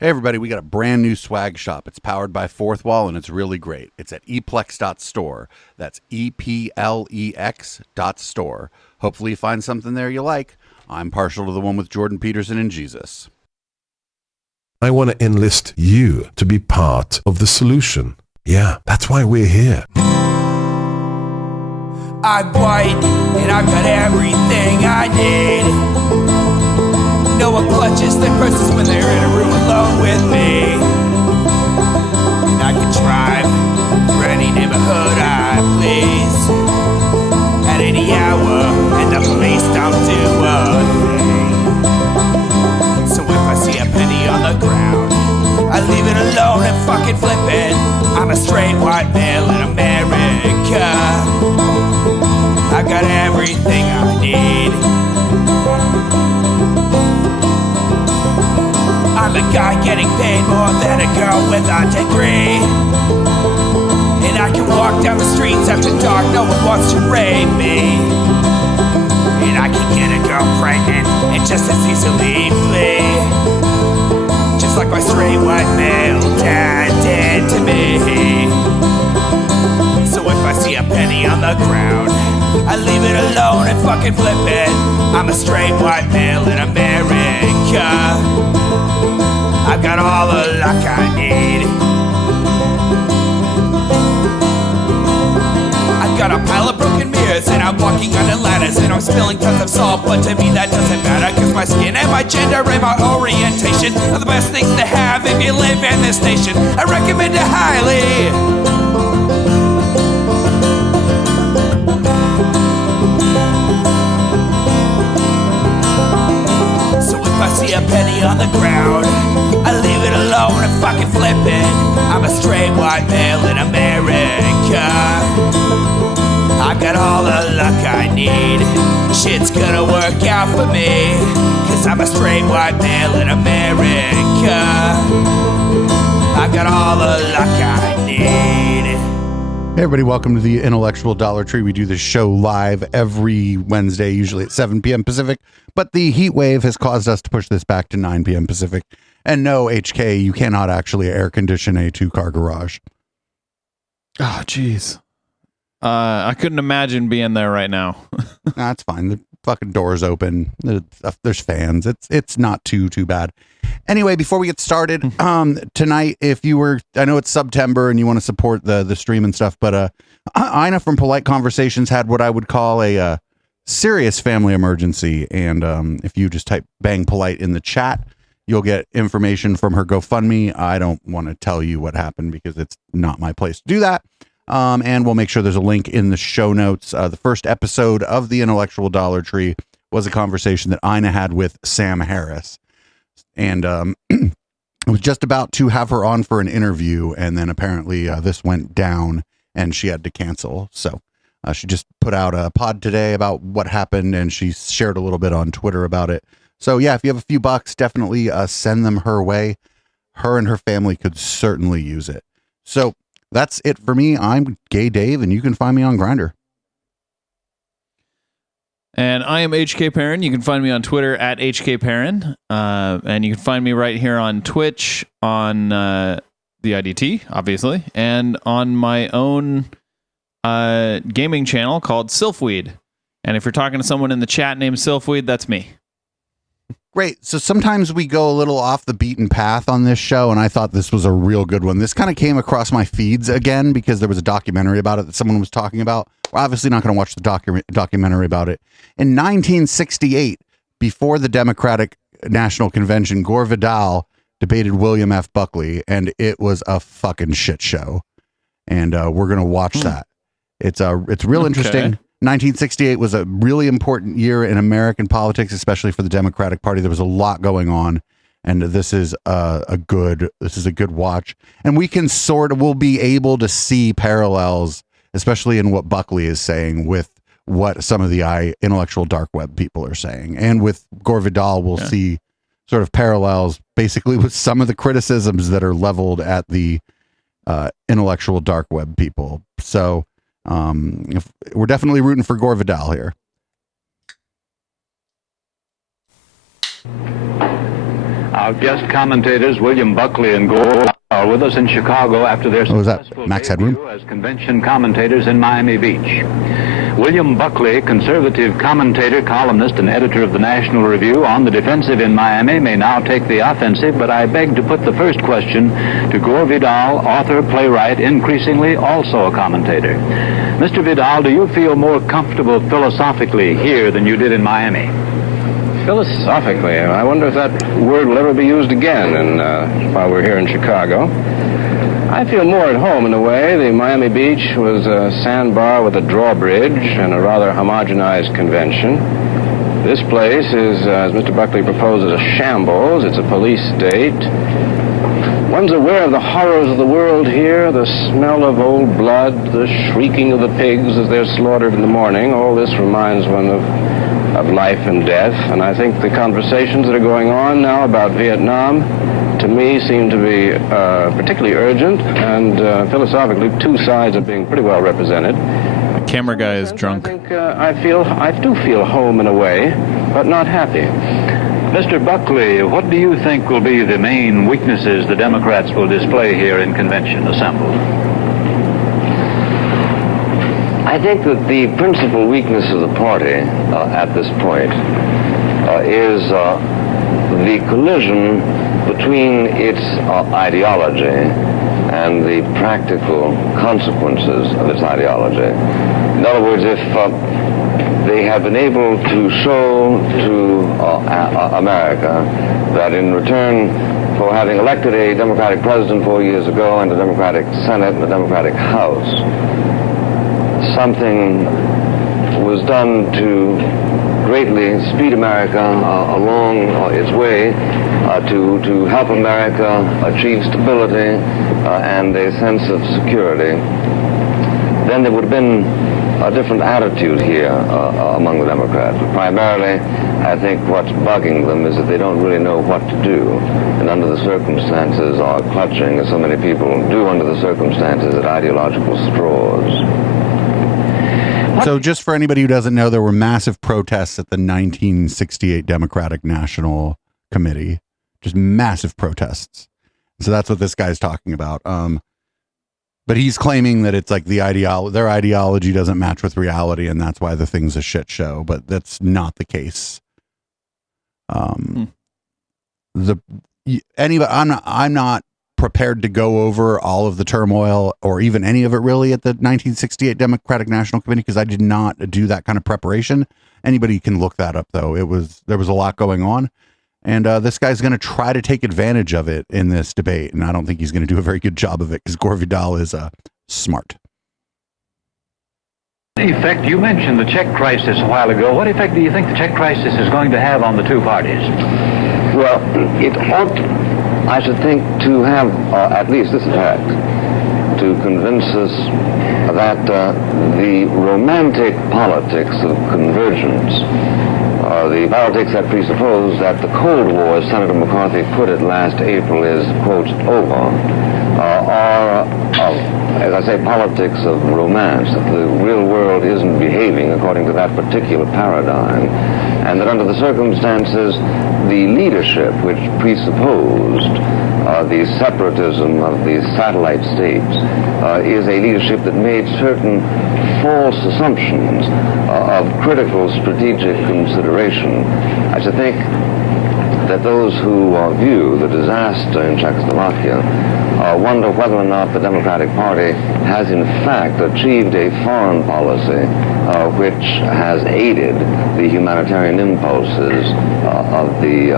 Hey everybody, we got a brand new swag shop. It's powered by Fourth Wall and it's really great. It's at eplex.store. That's EPLEX.store. Hopefully you find something there you like. I'm partial to the one with Jordan Peterson and Jesus. I want to enlist you to be part of the solution. Yeah, that's why we're here. I'm white and I've got everything I need. No one clutches their purses when they're in a room alone with me. And I can drive for any neighborhood I please at any hour, and the police don't do a thing. So if I see a penny on the ground, I leave it alone and fucking flip it. I'm a straight white male in America. I've got everything I need. I'm a guy getting paid more than a girl with a degree. And I can walk down the streets after dark, no one wants to rape me. And I can get a girl pregnant and just as easily flee. Just like my straight white male dad did to me. So if I see a penny on the ground, I leave it alone and fucking flip it. I'm a straight white male in America. I've got all the luck I need. I've got a pile of broken mirrors and I'm walking under ladders and I'm spilling tons of salt, but to me that doesn't matter, cause my skin and my gender and my orientation are the best things to have if you live in this nation. I recommend it highly. If I see a penny on the ground, I leave it alone and fucking flip it. I'm a straight white male in America. I've got all the luck I need. Shit's gonna work out for me, cause I'm a straight white male in America. I've got all the luck I need. Hey everybody, welcome to the Intellectual Dollar Tree. We do this show live every Wednesday, usually at 7 p.m. Pacific, but the heat wave has caused us to push this back to 9 p.m. Pacific. And no, HK, you cannot actually air condition a two-car garage. Oh, jeez. I couldn't imagine being there right now. That's fine. The fucking door's open. There's fans. It's not too bad. Anyway, before we get started, tonight, if you were, I know it's September and you want to support the stream and stuff, but Ina from Polite Conversations had what I would call a serious family emergency. And if you just type bang polite in the chat, you'll get information from her GoFundMe. I don't want to tell you what happened because it's not my place to do that. And we'll make sure there's a link in the show notes. The first episode of the Intellectual Dollar Tree was a conversation that Ina had with Sam Harris. And I was just about to have her on for an interview, and then apparently this went down and she had to cancel. So she just put out a pod today about what happened, and she shared a little bit on Twitter about it. So yeah, if you have a few bucks, definitely send them her way. Her and her family could certainly use it. So that's it for me. I'm Gay Dave, and you can find me on Grindr. And I am HK Perrin. You can find me on Twitter at HK Perrin. And you can find me right here on Twitch, on the IDT, obviously, and on my own gaming channel called Sylphweed. And if you're talking to someone in the chat named Sylphweed, that's me. Great. So sometimes we go a little off the beaten path on this show, and I thought this was a real good one. This kind of came across my feeds again because there was a documentary about it that someone was talking about. We're obviously not going to watch the documentary about it. In 1968, before the Democratic National Convention, Gore Vidal debated William F. Buckley, and it was a fucking shit show. And we're going to watch that. It's real interesting. 1968 was a really important year in American politics, especially for the Democratic Party. There was a lot going on, and this is a good watch. And we'll be able to see parallels, especially in what Buckley is saying with what some of the intellectual dark web people are saying. And with Gore Vidal, we'll see sort of parallels basically with some of the criticisms that are leveled at the intellectual dark web people. So we're definitely rooting for Gore Vidal here. Our guest commentators, William Buckley and Gore, are with us in Chicago after their was that? successful Max debut Headroom? as convention commentators in Miami Beach. William Buckley, conservative commentator, columnist, and editor of the National Review, on the defensive in Miami, may now take the offensive, but I beg to put the first question to Gore Vidal, author, playwright, increasingly also a commentator. Mr. Vidal, do you feel more comfortable philosophically here than you did in Miami? Philosophically, I wonder if that word will ever be used again while we're here in Chicago. I feel more at home in a way. The Miami Beach was a sandbar with a drawbridge and a rather homogenized convention. This place is, as Mr. Buckley proposes, a shambles. It's a police state. One's aware of the horrors of the world here, the smell of old blood, the shrieking of the pigs as they're slaughtered in the morning. All this reminds one of life and death. And I think the conversations that are going on now about Vietnam, to me, seem to be particularly urgent, and philosophically, two sides are being pretty well represented. The camera guy is drunk. I think I do feel home in a way, but not happy. Mr. Buckley, what do you think will be the main weaknesses the Democrats will display here in convention assembled? I think that the principal weakness of the party at this point is the collision between its ideology and the practical consequences of its ideology. In other words, if they have been able to show to America that in return for having elected a Democratic president 4 years ago and a Democratic Senate and a Democratic House, something was done to greatly speed America along its way to help America achieve stability and a sense of security, then there would have been a different attitude here among the Democrats. But primarily, I think what's bugging them is that they don't really know what to do, and under the circumstances are clutching, as so many people do under the circumstances, at ideological straws. So just for anybody who doesn't know, there were massive protests at the 1968 Democratic National Committee. Just massive protests. So that's what this guy's talking about. But he's claiming that it's like their ideology doesn't match with reality, and that's why the thing's a shit show. But that's not the case. I'm not prepared to go over all of the turmoil or even any of it really at the 1968 Democratic National Committee, because I did not do that kind of preparation. Anybody can look that up, though. There was a lot going on, and this guy's going to try to take advantage of it in this debate, and I don't think he's going to do a very good job of it, because Gore Vidal is smart. In effect, you mentioned the Czech crisis a while ago. What effect do you think the Czech crisis is going to have on the two parties? Well, it ought, I should think, to have at least this effect, to convince us that the romantic politics of convergence, the politics that presuppose that the Cold War, as Senator McCarthy put it last April, is, quote, over, are, as I say, politics of romance, that the real world isn't behaving according to that particular paradigm, and that under the circumstances, the leadership which presupposed the separatism of the satellite states is a leadership that made certain false assumptions of critical strategic consideration. I should think that those who view the disaster in Czechoslovakia wonder whether or not the Democratic Party has in fact achieved a foreign policy which has aided the humanitarian impulses of the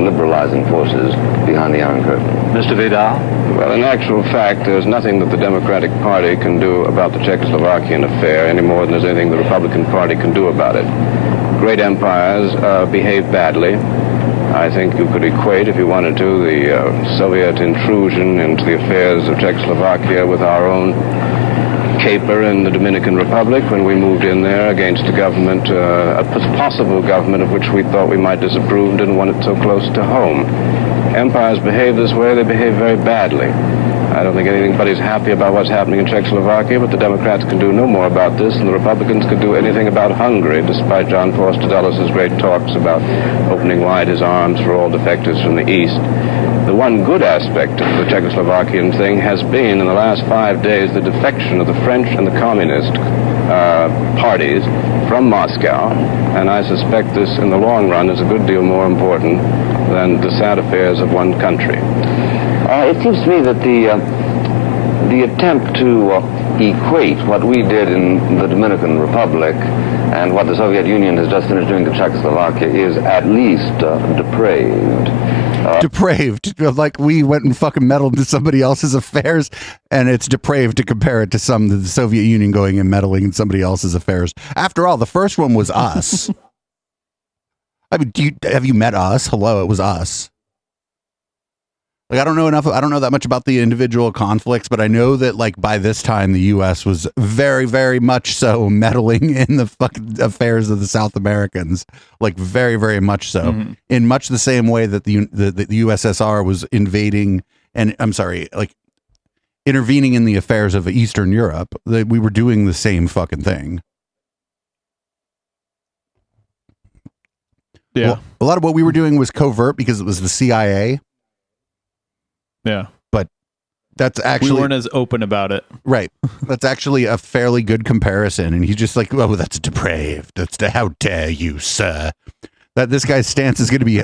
liberalizing forces behind the Iron Curtain. Mr. Vidal? Well, in actual fact, there's nothing that the Democratic Party can do about the Czechoslovakian affair any more than there's anything the Republican Party can do about it. Great empires behave badly. I think you could equate, if you wanted to, the Soviet intrusion into the affairs of Czechoslovakia with our own caper in the Dominican Republic when we moved in there against a government, a possible government of which we thought we might disapprove and didn't want it so close to home. Empires behave this way, they behave very badly. I don't think anybody's happy about what's happening in Czechoslovakia, but the Democrats can do no more about this than the Republicans could do anything about Hungary, despite John Foster Dulles' great talks about opening wide his arms for all defectors from the East. The one good aspect of the Czechoslovakian thing has been, in the last 5 days, the defection of the French and the Communist parties from Moscow, and I suspect this, in the long run, is a good deal more important than the sad affairs of one country. It seems to me that the attempt to equate what we did in the Dominican Republic and what the Soviet Union has just finished doing to Czechoslovakia is at least depraved. Depraved, like we went and fucking meddled into somebody else's affairs, and it's depraved to compare it to the Soviet Union going and meddling in somebody else's affairs. After all, the first one was us. I mean, have you met us? Hello, it was us. Like, I don't know that much about the individual conflicts, but I know that, like, by this time the U.S. was very, very much so meddling in the fucking affairs of the South Americans, like very, very much so, in much the same way that the USSR was invading and intervening in the affairs of Eastern Europe. We were doing the same fucking thing. Yeah, well, a lot of what we were doing was covert because it was the CIA. Yeah. But that's actually... We weren't as open about it. Right. That's actually a fairly good comparison. And he's just like, oh, that's depraved. How dare you, sir? That this guy's stance is going to be,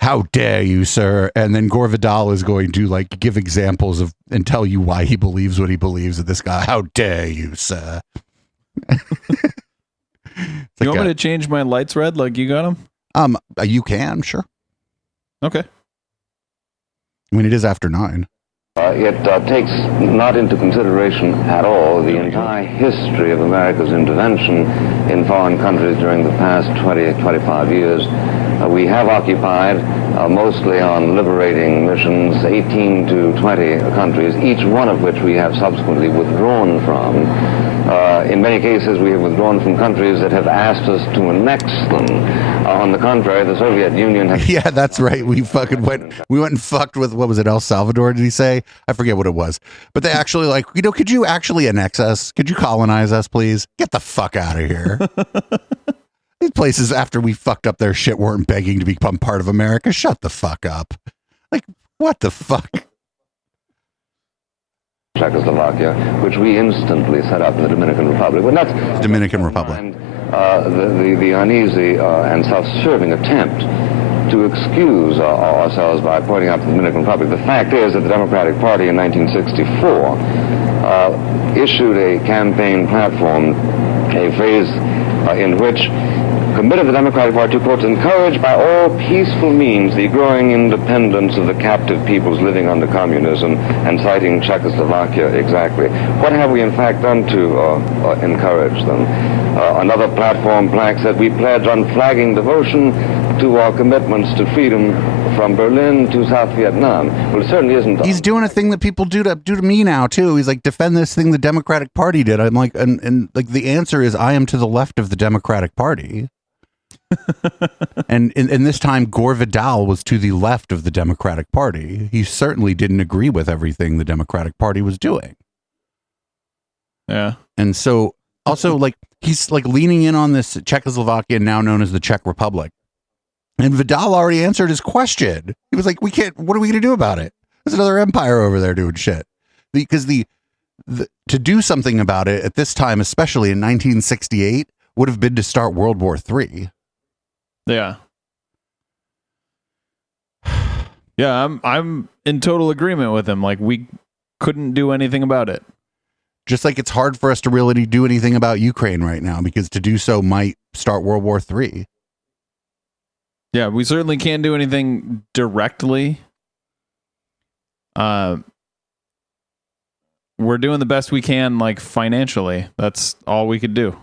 how dare you, sir? And then Gore Vidal is going to, like, give examples of and tell you why he believes what he believes of this guy. How dare you, sir? You want me to change my lights red like you got them? You can, sure. Okay. I mean, it is after 9. It takes not into consideration at all the entire history of America's intervention in foreign countries during the past 20, 25 years. We have occupied, mostly on liberating missions, 18 to 20 countries, each one of which we have subsequently withdrawn from. In many cases, we have withdrawn from countries that have asked us to annex them. On the contrary, the Soviet Union has... Yeah, that's right. We went and fucked with, what was it, El Salvador, did he say? I forget what it was. But they actually, like, could you actually annex us? Could you colonize us, please? Get the fuck out of here. These places, after we fucked up their shit, weren't begging to become part of America. Shut the fuck up. Like, what the fuck? Czechoslovakia, which we instantly set up in the Dominican Republic. But that's Dominican Republic. And the uneasy and self-serving attempt to excuse ourselves by pointing out the Dominican Republic. The fact is that the Democratic Party in 1964 issued a campaign platform, a phrase in which committed the Democratic Party to, quote, encourage by all peaceful means the growing independence of the captive peoples living under communism, and citing Czechoslovakia exactly. What have we in fact done to encourage them? Another platform plaque said, we pledge unflagging devotion to our commitments to freedom from Berlin to South Vietnam. Well, it certainly isn't. He's doing a thing that people do to me now too. He's like, defend this thing the Democratic Party did. I'm like, and like the answer is, I am to the left of the Democratic Party. And in this time, Gore Vidal was to the left of the Democratic Party. He certainly didn't agree with everything the Democratic Party was doing. Yeah. And so also, like, he's like leaning in on this Czechoslovakia, now known as the Czech Republic. And Vidal already answered his question. He was like, what are we going to do about it? There's another empire over there doing shit. Because to do something about it at this time, especially in 1968, would have been to start World War III. Yeah. Yeah, I'm in total agreement with him. Like, we couldn't do anything about it. Just like it's hard for us to really do anything about Ukraine right now, because to do so might start World War III. Yeah, we certainly can't do anything directly. We're doing the best we can, like, financially. That's all we could do.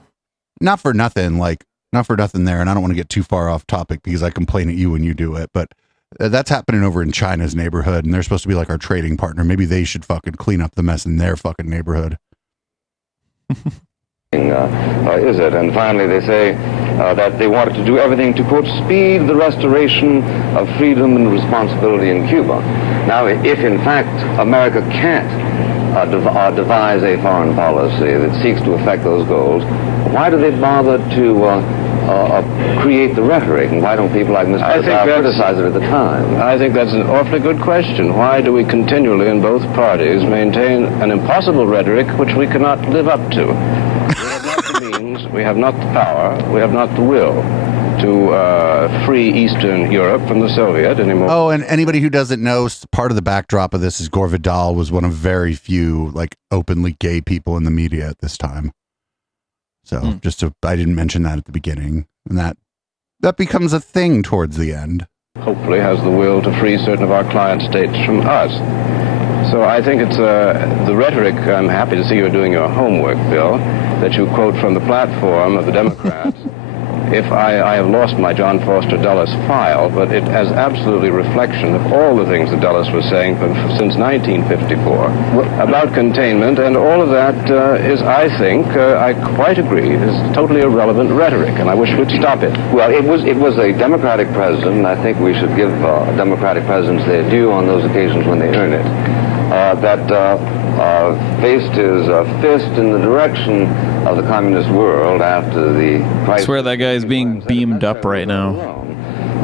Not for nothing there, and I don't want to get too far off topic because I complain at you when you do it, but that's happening over in China's neighborhood, and they're supposed to be like our trading partner. Maybe they should fucking clean up the mess in their fucking neighborhood. is it? And finally, they say that they wanted to do everything to, quote, speed the restoration of freedom and responsibility in Cuba. Now, if in fact America can't devise a foreign policy that seeks to affect those goals, why do they bother to create the rhetoric, and why don't people like Mr. Vidal criticize it at the time? I think that's an awfully good question. Why do we continually in both parties maintain an impossible rhetoric which we cannot live up to? We have not the means, we have not the power, we have not the will to free Eastern Europe from the Soviet anymore. Oh, and anybody who doesn't know, part of the backdrop of this is Gore Vidal was one of very few like openly gay people in the media at this time. So I didn't mention that at the beginning, and that becomes a thing towards the end. Hopefully has the will to free certain of our client states from us. So I think it's the rhetoric. I'm happy to see you're doing your homework, Bill, that you quote from the platform of the Democrats. If I have lost my John Foster Dulles file, but it has absolutely reflection of all the things that Dulles was saying since 1954 about containment, and all of that is, I think, I quite agree, is totally irrelevant rhetoric, and I wish we'd stop it. Well, it was a Democratic president, and I think we should give Democratic presidents their due on those occasions when they earn it, that faced his fist in the direction of the communist world after the crisis. I swear that guy is being beamed up right now.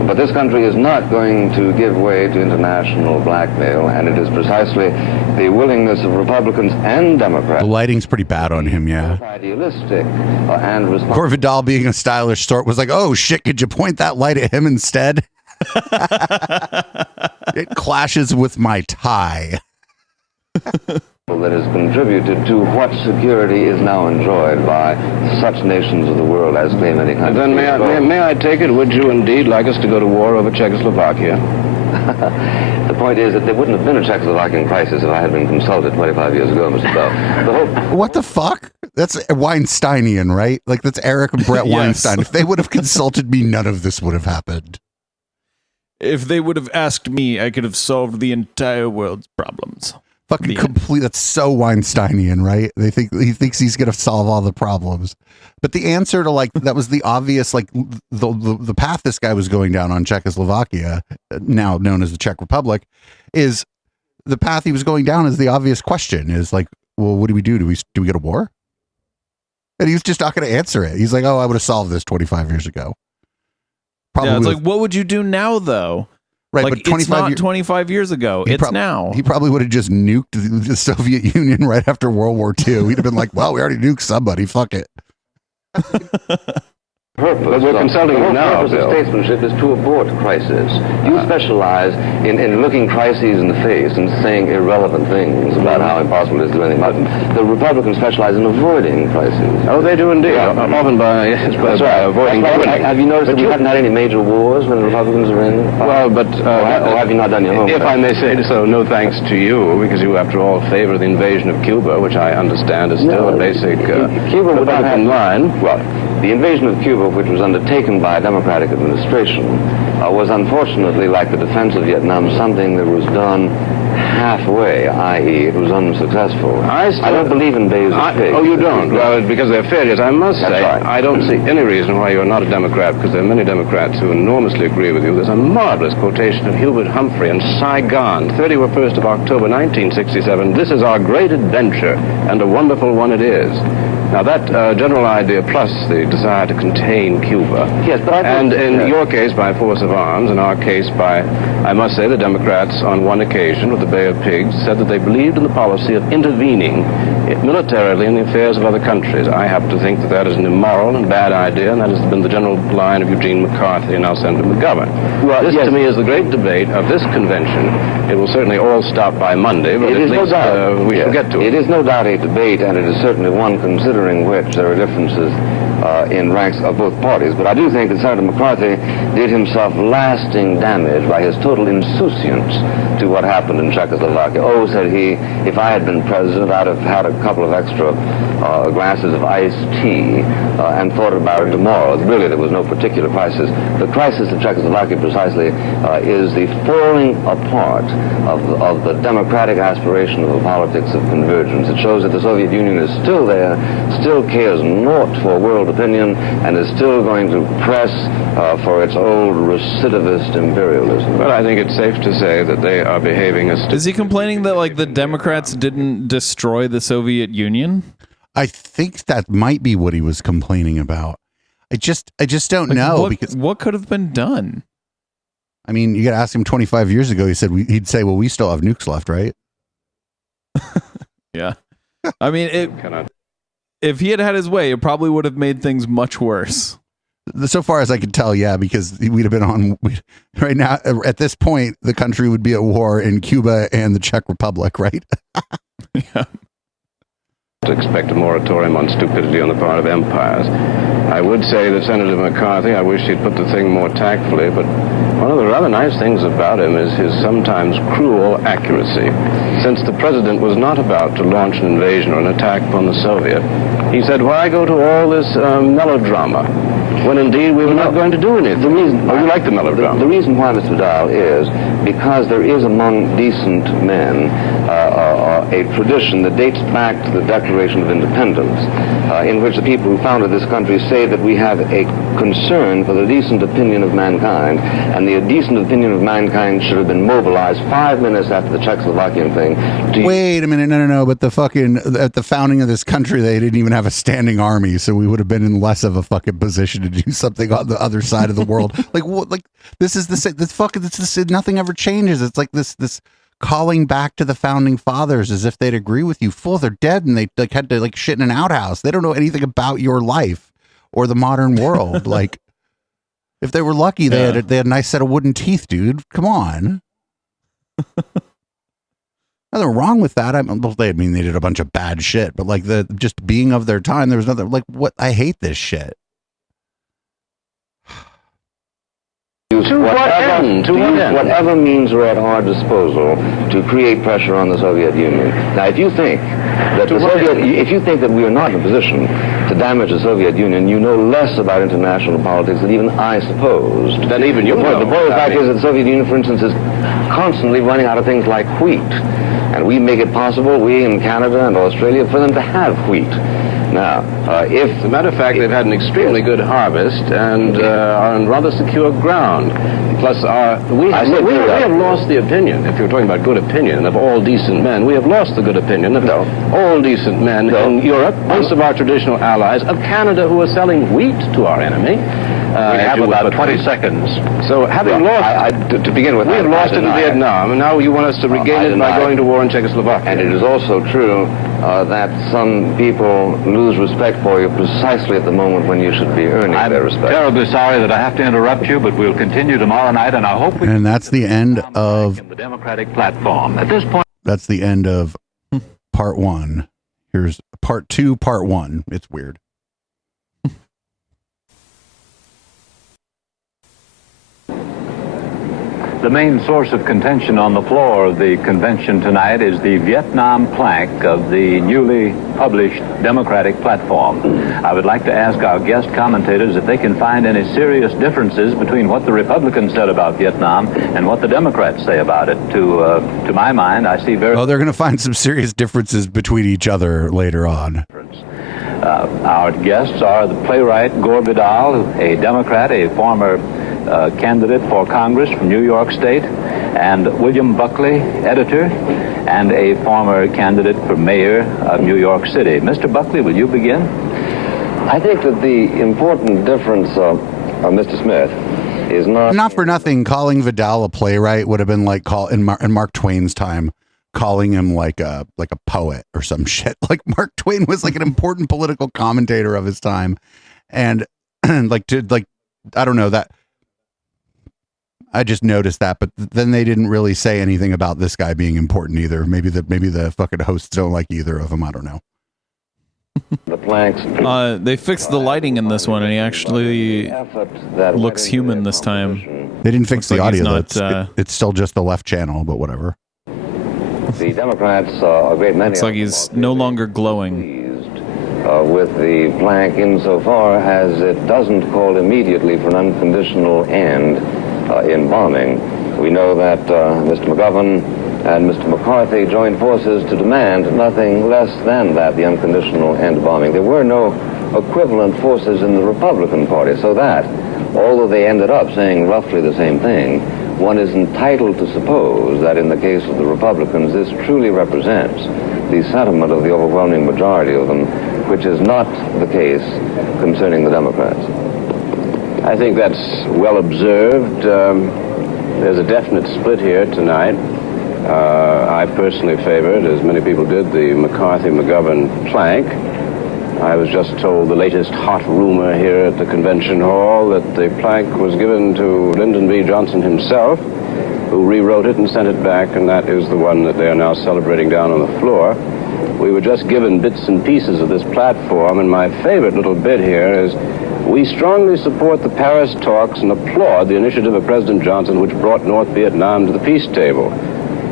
But this country is not going to give way to international blackmail, and it is precisely the willingness of Republicans and Democrats. The lighting's pretty bad on him, yeah. Idealistic and responsible. Gore Vidal, being a stylish sort, was like, "Oh shit, could you point that light at him instead?" It clashes with my tie. That has contributed to what security is now enjoyed by such nations of the world as claim any country. Then may I take it, would you indeed like us to go to war over Czechoslovakia? The point is that there wouldn't have been a Czechoslovakian crisis if I had been consulted 25 years ago, Mr. Bell. What the fuck? That's Weinsteinian, right? Like, that's Eric and Brett Weinstein. If they would have consulted me, none of this would have happened. If they would have asked me, I could have solved the entire world's problems. Fucking complete. That's so Weinsteinian, right? He thinks he's going to solve all the problems. But the answer to, like, that was the obvious, like, the path this guy was going down on Czechoslovakia, now known as the Czech Republic, is the path he was going down is the obvious question is like, well, what do we do? Do we go to war? And he's just not going to answer it. He's like, oh, I would have solved this 25 years ago. Probably it's like, what would you do now, though? Right, like, but 25 years ago. It's now. He probably would have just nuked the Soviet Union right after World War II. He'd have been like, well, we already nuked somebody. Fuck it. But we're consulting you now, Bill. The purpose of statesmanship is to abort crisis. You specialize in looking crises in the face and saying irrelevant things about how impossible it is to do anything about them. The Republicans specialize in avoiding crises. Oh, they do indeed. Often by avoiding. Have you noticed that we haven't had any major wars when the Republicans are in? Well, but or have you not done your homework? If I may say so, no thanks to you, because you, after all, favor the invasion of Cuba, which I understand is still a basic Cuba Republican line. Well, the invasion of Cuba, which was undertaken by a Democratic administration, was unfortunately, like the defense of Vietnam, something that was done halfway, i.e. it was unsuccessful. I don't believe in days of pigs. Oh, you don't? Well, because they're failures. I must say, right. I don't see any reason why you're not a Democrat, because there are many Democrats who enormously agree with you. There's a marvelous quotation of Hubert Humphrey in Saigon, 31st of October, 1967. This is our great adventure, and a wonderful one it is. Now, that general idea, plus the desire to contain Cuba, yes, but and in your case by force of arms, in our case by, I must say, the Democrats on one occasion with the Bay of Pigs said that they believed in the policy of intervening militarily in the affairs of other countries. I happen to think that that is an immoral and bad idea, and that has been the general line of Eugene McCarthy and now Senator McGovern. Well, this, to me, is the great debate of this convention. It will certainly all stop by Monday, but at least we shall get to it. It is no doubt a debate, and it is certainly one considering which there are differences in ranks of both parties. But I do think that Senator McCarthy did himself lasting damage by his total insouciance to what happened in Czechoslovakia. Oh, said he, if I had been president, I'd have had a couple of extra glasses of iced tea and thought about it tomorrow. Really, there was no particular crisis. The crisis of Czechoslovakia precisely is the falling apart of the democratic aspiration of the politics of convergence. It shows that the Soviet Union is still there, still cares naught for world opinion, and is still going to press for its old recidivist imperialism. Well, I think it's safe to say that they are behaving as... Is he complaining that like the Democrats didn't destroy the Soviet Union? I think that might be what he was complaining about. I just don't know, because what could have been done? I mean, you got to ask him 25 years ago. He'd say, well, we still have nukes left, right? Yeah. I mean, if he had had his way, it probably would have made things much worse. So far as I could tell, yeah, because we'd have been on right now. At this point, the country would be at war in Cuba and the Czech Republic, right? Yeah. To expect a moratorium on stupidity on the part of empires. I would say that Senator McCarthy, I wish he'd put the thing more tactfully, but one of the rather nice things about him is his sometimes cruel accuracy. Since the president was not about to launch an invasion or an attack upon the Soviet, he said, why go to all this melodrama, when indeed we were not going to do anything? The reason, you like the melodrama? The reason why, Mr. Vidal, is because there is among decent men a tradition that dates back to the Declaration of Independence, in which the people who founded this country say that we have a concern for the decent opinion of mankind, and the decent opinion of mankind should have been mobilized 5 minutes after the Czechoslovakian thing. Wait a minute, no, but at the founding of this country, they didn't even have a standing army, so we would have been in less of a fucking position to do something on the other side of the world. Like what? Like this is nothing ever changes. It's like this calling back to the founding fathers as if they'd agree with you. Fool, they're dead, and they like had to like shit in an outhouse. They don't know anything about your life or the modern world. Like if they were lucky, they had a nice set of wooden teeth, dude. Come on. Nothing wrong with that. I mean, they did a bunch of bad shit, but like the just being of their time, there was nothing like what. I hate this shit. Whatever means are at our disposal to create pressure on the Soviet Union. Now, if you think that we are not in a position to damage the Soviet Union, you know less about international politics than even I supposed. Then even you know. The point of the fact is that the Soviet Union, for instance, is constantly running out of things like wheat. And we make it possible, we in Canada and Australia, for them to have wheat. Now, if... As a matter of fact, they've had an extremely good harvest and are on rather secure ground. Plus, we have lost the opinion, if you're talking about good opinion, of all decent men. We have lost the good opinion of all decent men in Europe, most of our traditional allies, of Canada, who are selling wheat to our enemy. We have about 20 seconds. So, having lost... to begin with, we have lost it in Vietnam, and now you want us to regain it by going to war in Czechoslovakia. And it is also true that some people lose respect for you precisely at the moment when you should be earning their respect. I'm terribly sorry that I have to interrupt you, but we'll continue tomorrow night, and I hope we... And that's the end of... the Democratic platform. At this point... That's the end of part 1. Here's part 2, part 1. It's weird. The main source of contention on the floor of the convention tonight is the Vietnam plank of the newly published Democratic platform. I would like to ask our guest commentators if they can find any serious differences between what the Republicans said about Vietnam and what the Democrats say about it. To my mind, I see very... Oh, they're going to find some serious differences between each other later on. Our guests are the playwright Gore Vidal, a Democrat, a former candidate for Congress from New York State, and William Buckley, editor, and a former candidate for mayor of New York City. Mr. Buckley, will you begin? I think that the important difference, Mr. Smith, is not for nothing. Calling Vidal a playwright would have been like in Mark Twain's time, calling him like a poet or some shit. Like Mark Twain was like an important political commentator of his time, and I don't know that. I just noticed that, but then they didn't really say anything about this guy being important either. Maybe the fucking hosts don't like either of them. I don't know. The planks. They fixed the lighting in this one, and he actually looks human this time. They didn't fix the like he's audio. not, It's still just the left channel, but whatever. The Democrats, a great many. Looks like he's no longer glowing. Pleased with the plank insofar as it doesn't call immediately for an unconditional end in bombing. We know that Mr. McGovern and Mr. McCarthy joined forces to demand nothing less than that, the unconditional end of bombing. There were no equivalent forces in the Republican Party, so that, although they ended up saying roughly the same thing, one is entitled to suppose that in the case of the Republicans, this truly represents the sentiment of the overwhelming majority of them, which is not the case concerning the Democrats. I think that's well observed. There's a definite split here tonight. I personally favored, as many people did, the McCarthy-McGovern plank. I was just told the latest hot rumor here at the convention hall that the plank was given to Lyndon B. Johnson himself, who rewrote it and sent it back, and that is the one that they are now celebrating down on the floor. We were just given bits and pieces of this platform, and my favorite little bit here is, we strongly support the Paris talks and applaud the initiative of President Johnson, which brought North Vietnam to the peace table.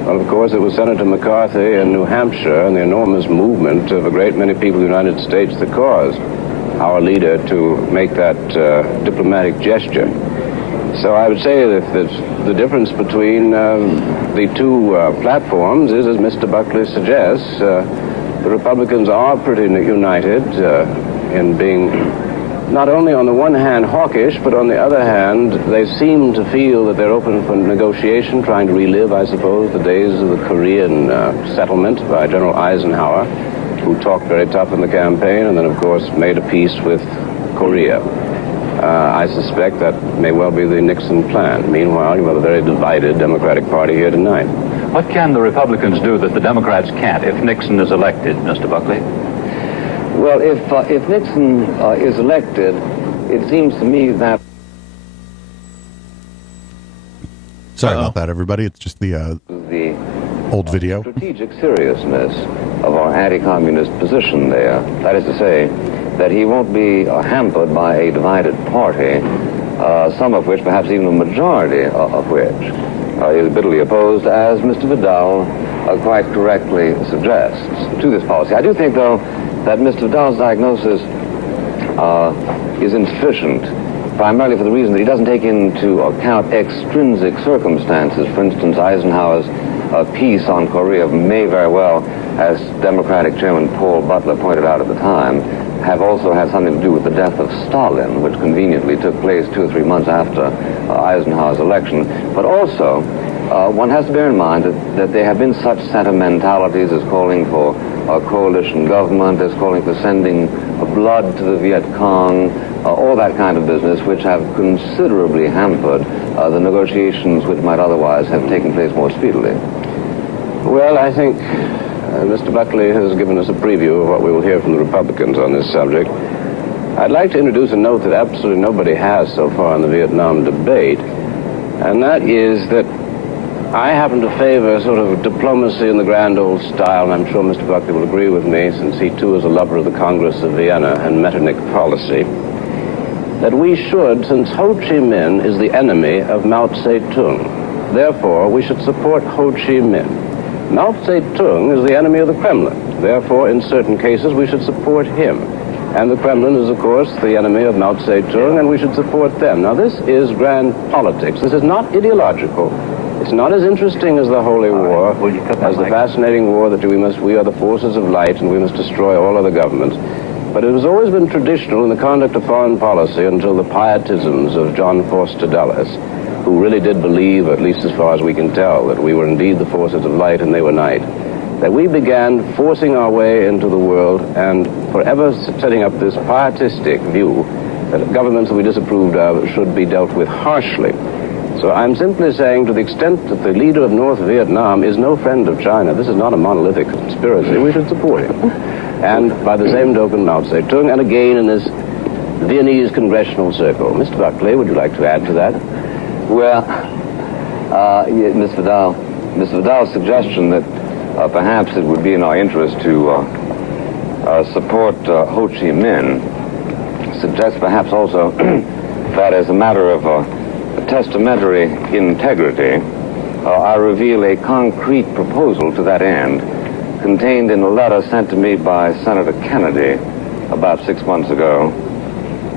Well, of course, it was Senator McCarthy in New Hampshire and the enormous movement of a great many people in the United States that caused our leader to make that diplomatic gesture. So I would say that the difference between the two platforms is, as Mr. Buckley suggests, the Republicans are pretty united in being not only on the one hand hawkish, but on the other hand, they seem to feel that they're open for negotiation, trying to relive, I suppose, the days of the Korean settlement by General Eisenhower, who talked very tough in the campaign and then, of course, made a peace with Korea. I suspect that may well be the Nixon plan. Meanwhile, you have a very divided Democratic Party here tonight. What can the Republicans do that the Democrats can't if Nixon is elected, Mr. Buckley? Well, if Nixon is elected, it seems to me that... Sorry about that, everybody. It's just the old video. Strategic seriousness of our anti-communist position there. That is to say, that he won't be hampered by a divided party, some of which, perhaps even a majority of which, is bitterly opposed, as Mr. Vidal quite correctly suggests, to this policy. I do think, though, that Mr. Vidal's diagnosis is insufficient, primarily for the reason that he doesn't take into account extrinsic circumstances. For instance, Eisenhower's piece on Korea may very well, as Democratic Chairman Paul Butler pointed out at the time, have also had something to do with the death of Stalin, which conveniently took place 2 or 3 months after Eisenhower's election. But also, one has to bear in mind that there have been such sentimentalities as calling for a coalition government, as calling for sending blood to the Viet Cong, all that kind of business, which have considerably hampered the negotiations which might otherwise have taken place more speedily. Well, I think Mr. Buckley has given us a preview of what we will hear from the Republicans on this subject. I'd like to introduce a note that absolutely nobody has so far in the Vietnam debate, and that is that I happen to favor sort of diplomacy in the grand old style, and I'm sure Mr. Buckley will agree with me, since he too is a lover of the Congress of Vienna and Metternich policy, that we should, since Ho Chi Minh is the enemy of Mao Zedong, therefore we should support Ho Chi Minh. Mao Zedong is the enemy of the Kremlin, therefore in certain cases we should support him. And the Kremlin is, of course, the enemy of Mao Zedong, and we should support them. Now, this is grand politics. This is not ideological. It's not as interesting as the Holy War, as the fascinating war that we are the forces of light and we must destroy all other governments. But it has always been traditional in the conduct of foreign policy until the pietisms of John Foster Dulles, who really did believe, at least as far as we can tell, that we were indeed the forces of light and they were night, that we began forcing our way into the world and forever setting up this pietistic view that governments that we disapproved of should be dealt with harshly. So I'm simply saying, to the extent that the leader of North Vietnam is no friend of China, this is not a monolithic conspiracy, we should support him. And by the same token, Mao Zedong, and again in this Viennese congressional circle. Mr. Buckley, would you like to add to that? Well, Mr. Vidal's suggestion that perhaps it would be in our interest to support Ho Chi Minh suggests perhaps also that as a matter of testamentary integrity, I reveal a concrete proposal to that end, contained in a letter sent to me by Senator Kennedy about 6 months ago.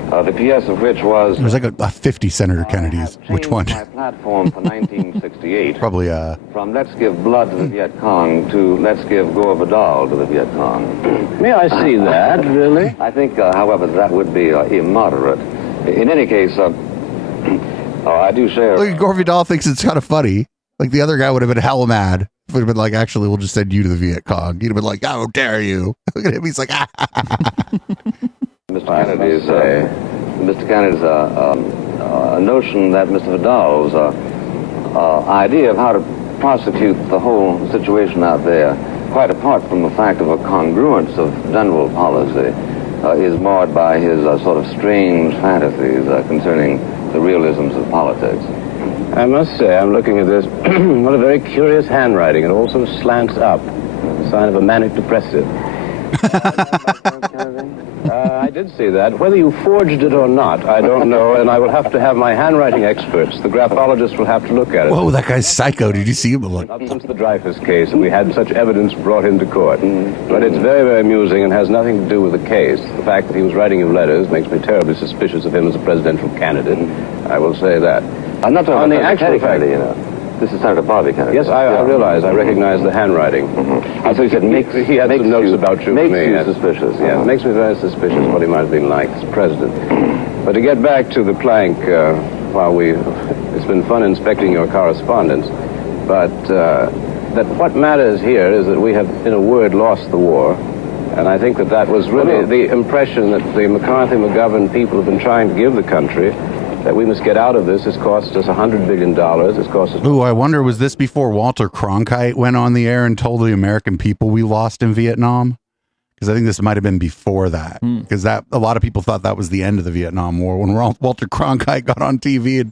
The PS of which was... There's like a 50 Senator Kennedys. Which one? My platform for 1968. Probably, From let's give blood to the Viet Cong to let's give Gore Vidal to the Viet Cong. May I see that, really? I think, however, that would be immoderate. In any case, I do share... Look, Gore Vidal thinks it's kind of funny. Like, the other guy would have been hella mad. Would have been like, actually, we'll just send you to the Viet Cong. He'd have been like, how dare you? Look at him. He's like, ah. Mr. Kennedy's notion that Mr. Vidal's idea of how to prosecute the whole situation out there, quite apart from the fact of a congruence of general policy, is marred by his sort of strange fantasies concerning the realisms of politics. I must say, I'm looking at this. What a very curious handwriting. It also slants up. Sign of a manic depressive. I did see that. Whether you forged it or not, I don't know, and I will have to have my handwriting experts, the graphologists, will have to look at it. Whoa, that guy's psycho. Did you see him? Look. Not since the Dreyfus case, and we had such evidence brought into court. But it's very, very amusing and has nothing to do with the case. The fact that he was writing you letters makes me terribly suspicious of him as a presidential candidate. I will say that. I'm not talking on the about actual fact, Kennedy, you know. This is Senator Bobby Kennedy. Yes, I realize. I recognize the handwriting. So he said, he had some notes about you makes for me. you Yes. suspicious. Yeah, it makes me very suspicious what he might have been like as president. But to get back to the plank, it's been fun inspecting your correspondence, but that what matters here is that we have, in a word, lost the war. And I think that was really the impression that the McCarthy-McGovern people have been trying to give the country, that we must get out of this. It's cost us $100 billion. It's cost us... Ooh, I wonder, was this before Walter Cronkite went on the air and told the American people we lost in Vietnam? Because I think this might have been before that. Because a lot of people thought that was the end of the Vietnam War when Walter Cronkite got on TV at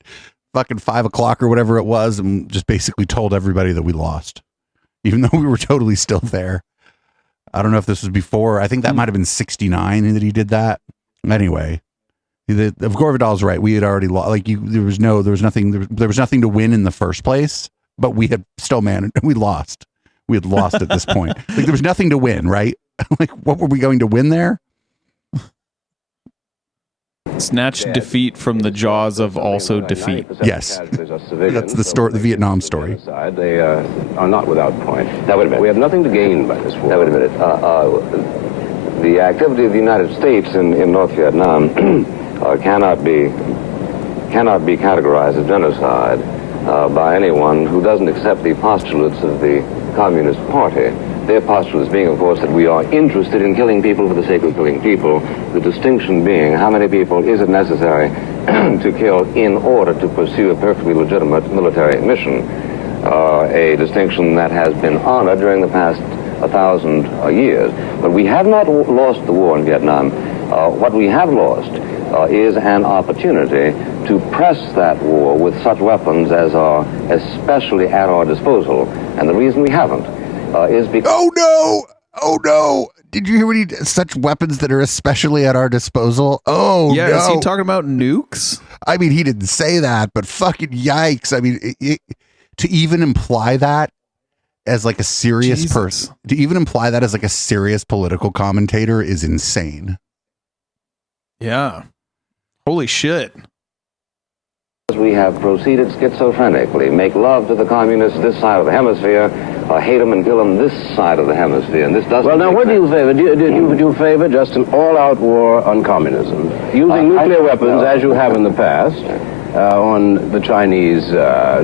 fucking 5 o'clock or whatever it was and just basically told everybody that we lost, even though we were totally still there. I don't know if this was before. I think that might have been 69 that he did that. Anyway. Gore Vidal's right. We had already lost. Like there was nothing to win in the first place. But we had still managed. We lost. We had lost at this point. Like there was nothing to win, right? Like what were we going to win there? Snatch defeat from the jaws of also defeat. Yes, that's the story. The Vietnam story. They are not without point. Now wait a minute. We have nothing to gain by this war. Now wait a minute. The activity of the United States in North Vietnam cannot be categorized as genocide by anyone who doesn't accept the postulates of the Communist Party. Their postulates being, of course, that we are interested in killing people for the sake of killing people. The distinction being how many people is it necessary to kill in order to pursue a perfectly legitimate military mission. A distinction that has been honored during the past 1,000 years. But we have not lost the war in Vietnam. What we have lost is an opportunity to press that war with such weapons as are especially at our disposal. And the reason we haven't is because... Oh no! Did you hear what he did? Such weapons that are especially at our disposal? Oh yeah, no! Is he talking about nukes? I mean, he didn't say that, but fucking yikes! I mean, to even imply that as like a serious person, to even imply that as like a serious political commentator is insane. Yeah. Holy shit. We have proceeded schizophrenically, make love to the communists this side of the hemisphere, hate them and kill them this side of the hemisphere, and this doesn't... Well, now, what do you favor? Do you favor just an all-out war on communism, using nuclear weapons, as you have in the past, on the Chinese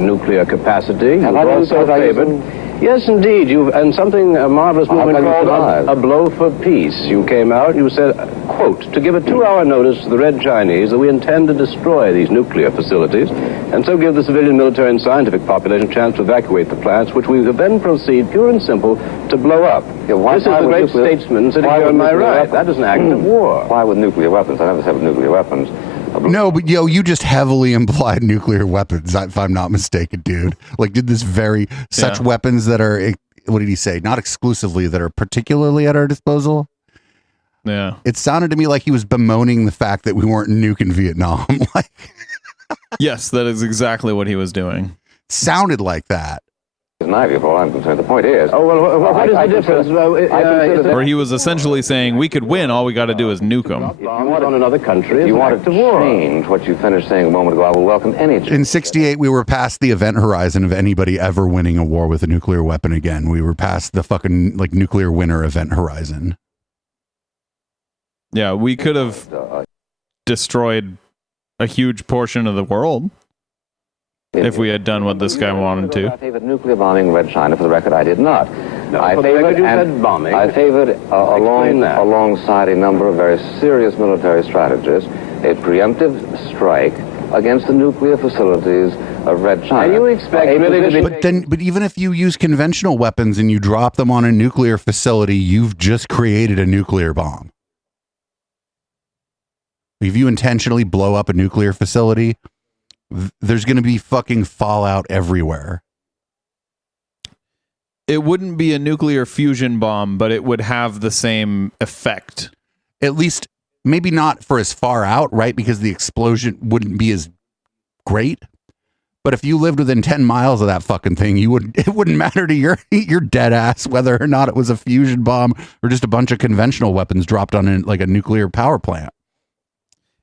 nuclear capacity? You've also favored... Yes, indeed. And something a marvelous movement called a blow for peace. You came out, you said, quote, to give a 2-hour notice to the Red Chinese that we intend to destroy these nuclear facilities, and so give the civilian, military, and scientific population a chance to evacuate the plants, which we will then proceed, pure and simple, to blow up. Yeah, this is the great statesman sitting here on my right. That is an act of war. Why with nuclear weapons? I never said with nuclear weapons. No, but you just heavily implied nuclear weapons, if I'm not mistaken, dude. Like, did this such weapons that are, what did he say? Not exclusively, that are particularly at our disposal? Yeah. It sounded to me like he was bemoaning the fact that we weren't nuking Vietnam. Like, Yes, that is exactly what he was doing. Sounded like that. In my view, for all I'm concerned, the point is... Oh, well, what is the difference? Or he was essentially saying, we could win, all we got to do is nuke them. If you want on another country, If you want to change what you finished saying a moment ago, I will welcome any change. In 68, we were past the event horizon of anybody ever winning a war with a nuclear weapon again. We were past the fucking like nuclear winter event horizon. Yeah, we could have destroyed a huge portion of the world if we had done what this guy wanted to. I favored nuclear bombing in Red China. For the record, I did not. I favored bombing. I favored alongside a number of very serious military strategies, a preemptive strike against the nuclear facilities of Red China. And you expect But even if you use conventional weapons and you drop them on a nuclear facility, you've just created a nuclear bomb. If you intentionally blow up a nuclear facility, there's going to be fucking fallout everywhere. It wouldn't be a nuclear fusion bomb, but it would have the same effect. At least, maybe not for as far out, right? Because the explosion wouldn't be as great. But if you lived within 10 miles of that fucking thing, it wouldn't matter to your dead ass whether or not it was a fusion bomb or just a bunch of conventional weapons dropped on a nuclear power plant.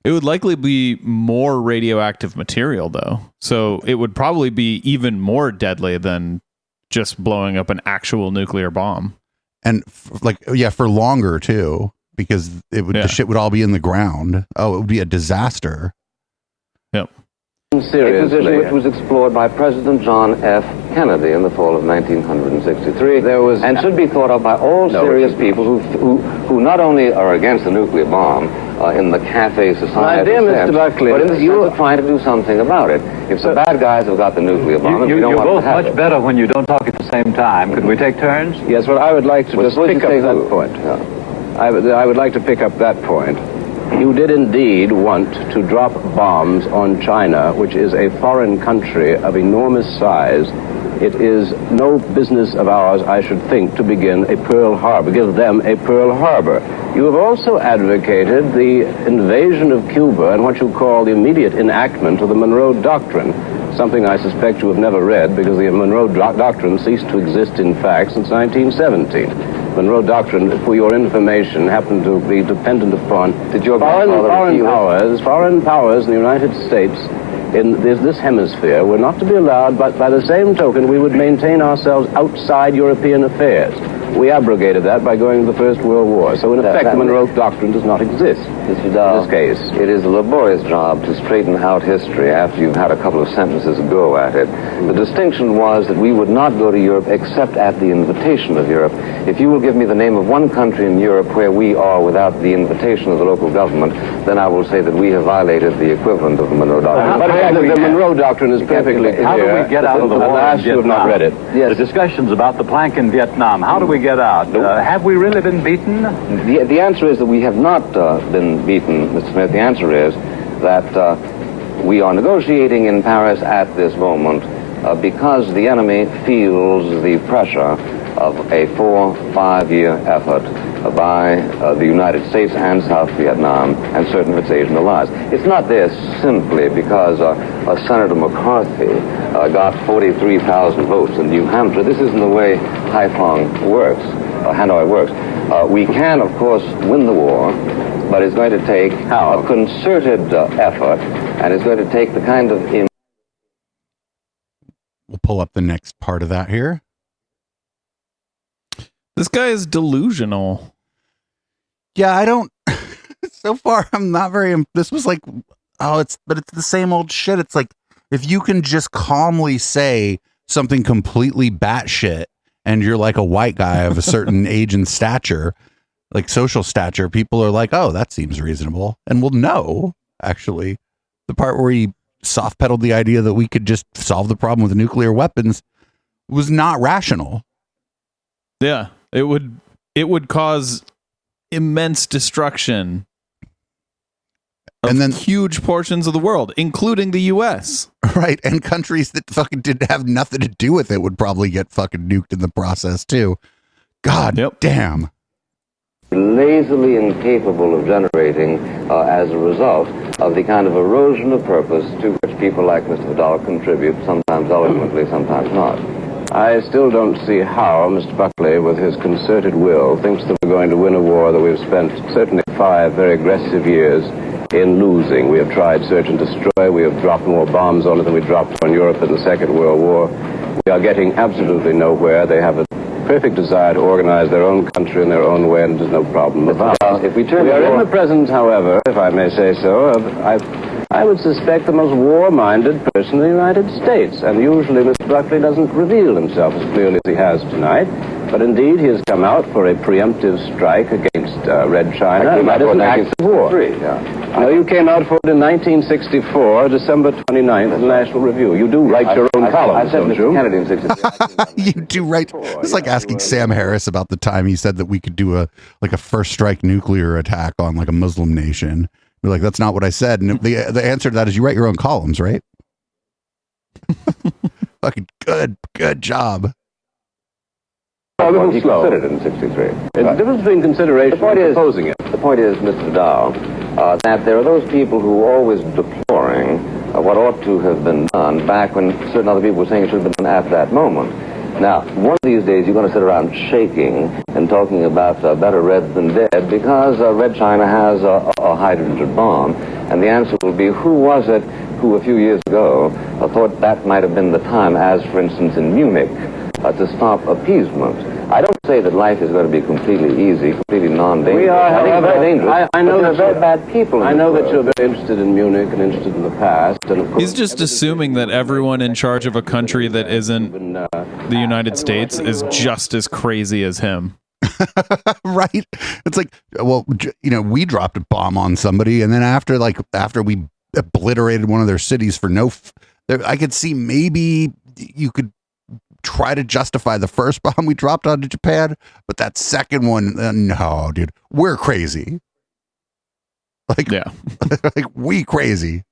It would likely be more radioactive material, though. So it would probably be even more deadly than just blowing up an actual nuclear bomb. And for longer, too, because the shit would all be in the ground. Oh, it would be a disaster. Yep. Seriously. A position which was explored by President John F. Kennedy in the fall of 1963. And should be thought of by all serious people who not only are against the nuclear bomb in the cafe society, dear Mr. Buckley, but in the sense of trying to do something about it. If the bad guys have got the nuclear bomb, and we don't want to have it. You're both much better when you don't talk at the same time. Could we take turns? Yes, well, I would like to just pick up that point. Yeah. I would like to pick up that point. You did indeed want to drop bombs on China, which is a foreign country of enormous size. It is no business of ours, I should think, to begin a Pearl Harbor, give them a Pearl Harbor. You have also advocated the invasion of Cuba and what you call the immediate enactment of the Monroe Doctrine, something I suspect you have never read because the Monroe Doctrine ceased to exist in fact since 1917. Monroe Doctrine, for your information, happened to be dependent upon foreign powers in the United States in this hemisphere were not to be allowed, but by the same token, we would maintain ourselves outside European affairs. We abrogated that by going to the First World War. So, in effect, the Monroe Doctrine does not exist in this case. It is a laborious job to straighten out history after you've had a couple of sentences go at it. The distinction was that we would not go to Europe except at the invitation of Europe. If you will give me the name of one country in Europe where we are without the invitation of the local government, then I will say that we have violated the equivalent of the Monroe Doctrine. But the Monroe Doctrine is perfectly clear. How do we get out of the war in Vietnam? You have not read it. Yes. The discussions about the plank in Vietnam, how do we get out? Have we really been beaten? The answer is that we have not been beaten, Mr. Smith. The answer is that we are negotiating in Paris at this moment because the enemy feels the pressure of a 4-5 year effort by the United States and South Vietnam and certain of its Asian allies. It's not this simply because Senator McCarthy got 43,000 votes in New Hampshire. This isn't the way Haiphong works, Hanoi works. We can, of course, win the war, but it's going to take a concerted effort, and it's going to take the kind of... We'll pull up the next part of that here. This guy is delusional. Yeah, I don't... So far, I'm not very... This was like... it's the same old shit. It's like, if you can just calmly say something completely batshit, and you're like a white guy of a certain age and stature, like social stature, people are like, oh, that seems reasonable. And we'll know, actually. The part where he soft pedaled the idea that we could just solve the problem with nuclear weapons was not rational. Yeah, it would cause immense destruction of and then huge portions of the world, including the U.S. Right, and countries that fucking didn't have nothing to do with it would probably get fucking nuked in the process too. God damn. lazily incapable of generating, as a result of the kind of erosion of purpose to which people like Mr. Vidal contribute, sometimes eloquently, sometimes not. I still don't see how Mr. Buckley, with his concerted will, thinks that we're going to win a war that we've spent certainly 5 very aggressive years in losing. We have tried search and destroy. We have dropped more bombs on it than we dropped on Europe in the Second World War. We are getting absolutely nowhere. They have a perfect desire to organize their own country in their own way, and there's no problem about it. If we are in the present, however, if I may say so, I would suspect the most war-minded person in the United States, and usually Mr. Buckley doesn't reveal himself as clearly as he has tonight. But indeed, he has come out for a preemptive strike against Red China, and that is an act of war. No, you came out for it in 1964, December 29th, in the National Review. You do write your own columns, don't you? Kennedy in 63. You do right. It's like asking Sam Harris about the time he said that we could do a first strike nuclear attack on like a Muslim nation. We're like, that's not what I said. And the answer to that is you write your own columns, right? Fucking good job. Oh, He considered it in 63. The difference between consideration and proposing it. The point is, Mr. Vidal, that there are those people who are always deploring what ought to have been done back when certain other people were saying it should have been done at that moment. Now, one of these days you're going to sit around shaking and talking about better red than dead because Red China has a hydrogen bomb. And the answer will be, who was it who a few years ago thought that might have been the time, as for instance in Munich, to stop appeasement? I don't say that life is going to be completely easy, completely non-dangerous. We are, however, very dangerous. I know that that very bad people. I know that you're very interested in Munich and interested in the past. And of course, He's just assuming that everyone in charge of a country that isn't the United States is just as crazy as him. Right? It's like, well, we dropped a bomb on somebody, and then after we obliterated one of their cities for I could see maybe you could try to justify the first bomb we dropped onto Japan, but that second one, no, dude, we're crazy. Like, yeah, like we crazy.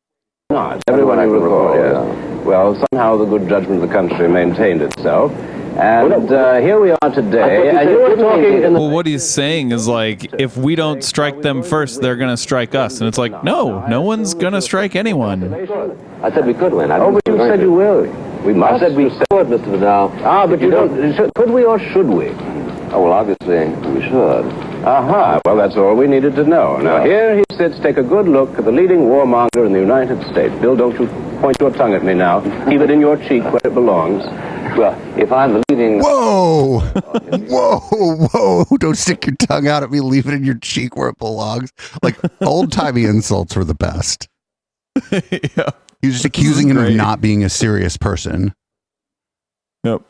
Not everyone I recall. Yes. Well, somehow the good judgment of the country maintained itself. And here we are today, and you were talking in the... Well, what he's saying is like, if we don't strike them first, they're going to strike us. And it's like, no one's going to strike anyone. I said we could win. But you said you will. We must. I said we could, Mr. Vidal. But you don't... Could we or should we? Oh, well, obviously we should. Aha, well, that's all we needed to know. Now, here he sits. Take a good look at the leading warmonger in the United States. Bill, don't you point your tongue at me now. Keep it in your cheek where it belongs. Well, if I'm the leading... Whoa! Whoa! Don't stick your tongue out at me. Leave it in your cheek where it belongs. Like, old-timey insults were the best. Yeah. He was just accusing him of not being a serious person. Yep.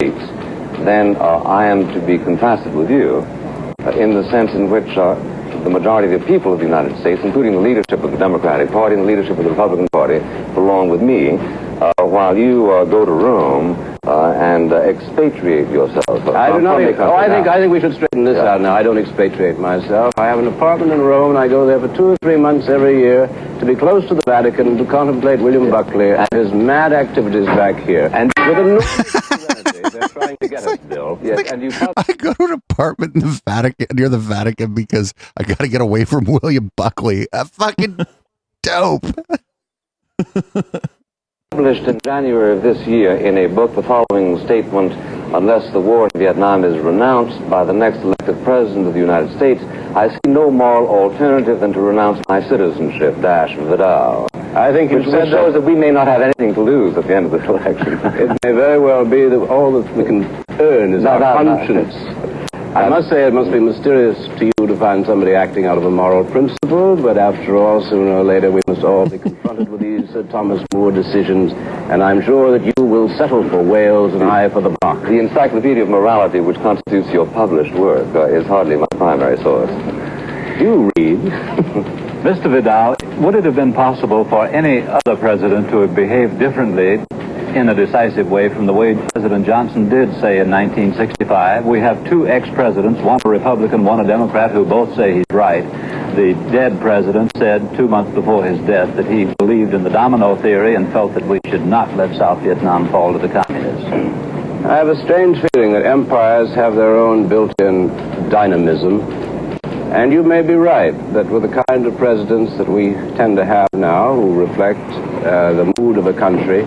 Then I am to be contrasted with you in the sense in which the majority of the people of the United States, including the leadership of the Democratic Party and the leadership of the Republican Party, belong with me, while you go to Rome and expatriate yourself. I do not. I think we should straighten this out now. I don't expatriate myself. I have an apartment in Rome, and I go there for 2 or 3 months every year to be close to the Vatican and to contemplate William Buckley and his mad activities back here. And with a they're trying to get us, Bill. Yes, and you I go to an apartment in the Vatican, near the Vatican, because I got to get away from William Buckley. Fucking dope. Published in January of this year in a book the following statement: unless the war in Vietnam is renounced by the next elected president of the United States, I see no moral alternative than to renounce my citizenship, Vidal. I think which shows that we may not have anything to lose at the end of this election. It may very well be that all that we can earn is our conscience. I must say it must be mysterious to you to find somebody acting out of a moral principle, but after all, sooner or later we must all be confronted with these Thomas More decisions, and I'm sure that you will settle for Wales and I for the Bach. The Encyclopedia of Morality, which constitutes your published work, is hardly my primary source. You read. Mr. Vidal, would it have been possible for any other president to have behaved differently in a decisive way from the way President Johnson did, say, in 1965? We have 2 ex-presidents, one a Republican, one a Democrat, who both say he's right. The dead president said 2 months before his death that he believed in the domino theory and felt that we should not let South Vietnam fall to the communists. I have a strange feeling that empires have their own built-in dynamism. And you may be right that with the kind of presidents that we tend to have now, who reflect the mood of a country,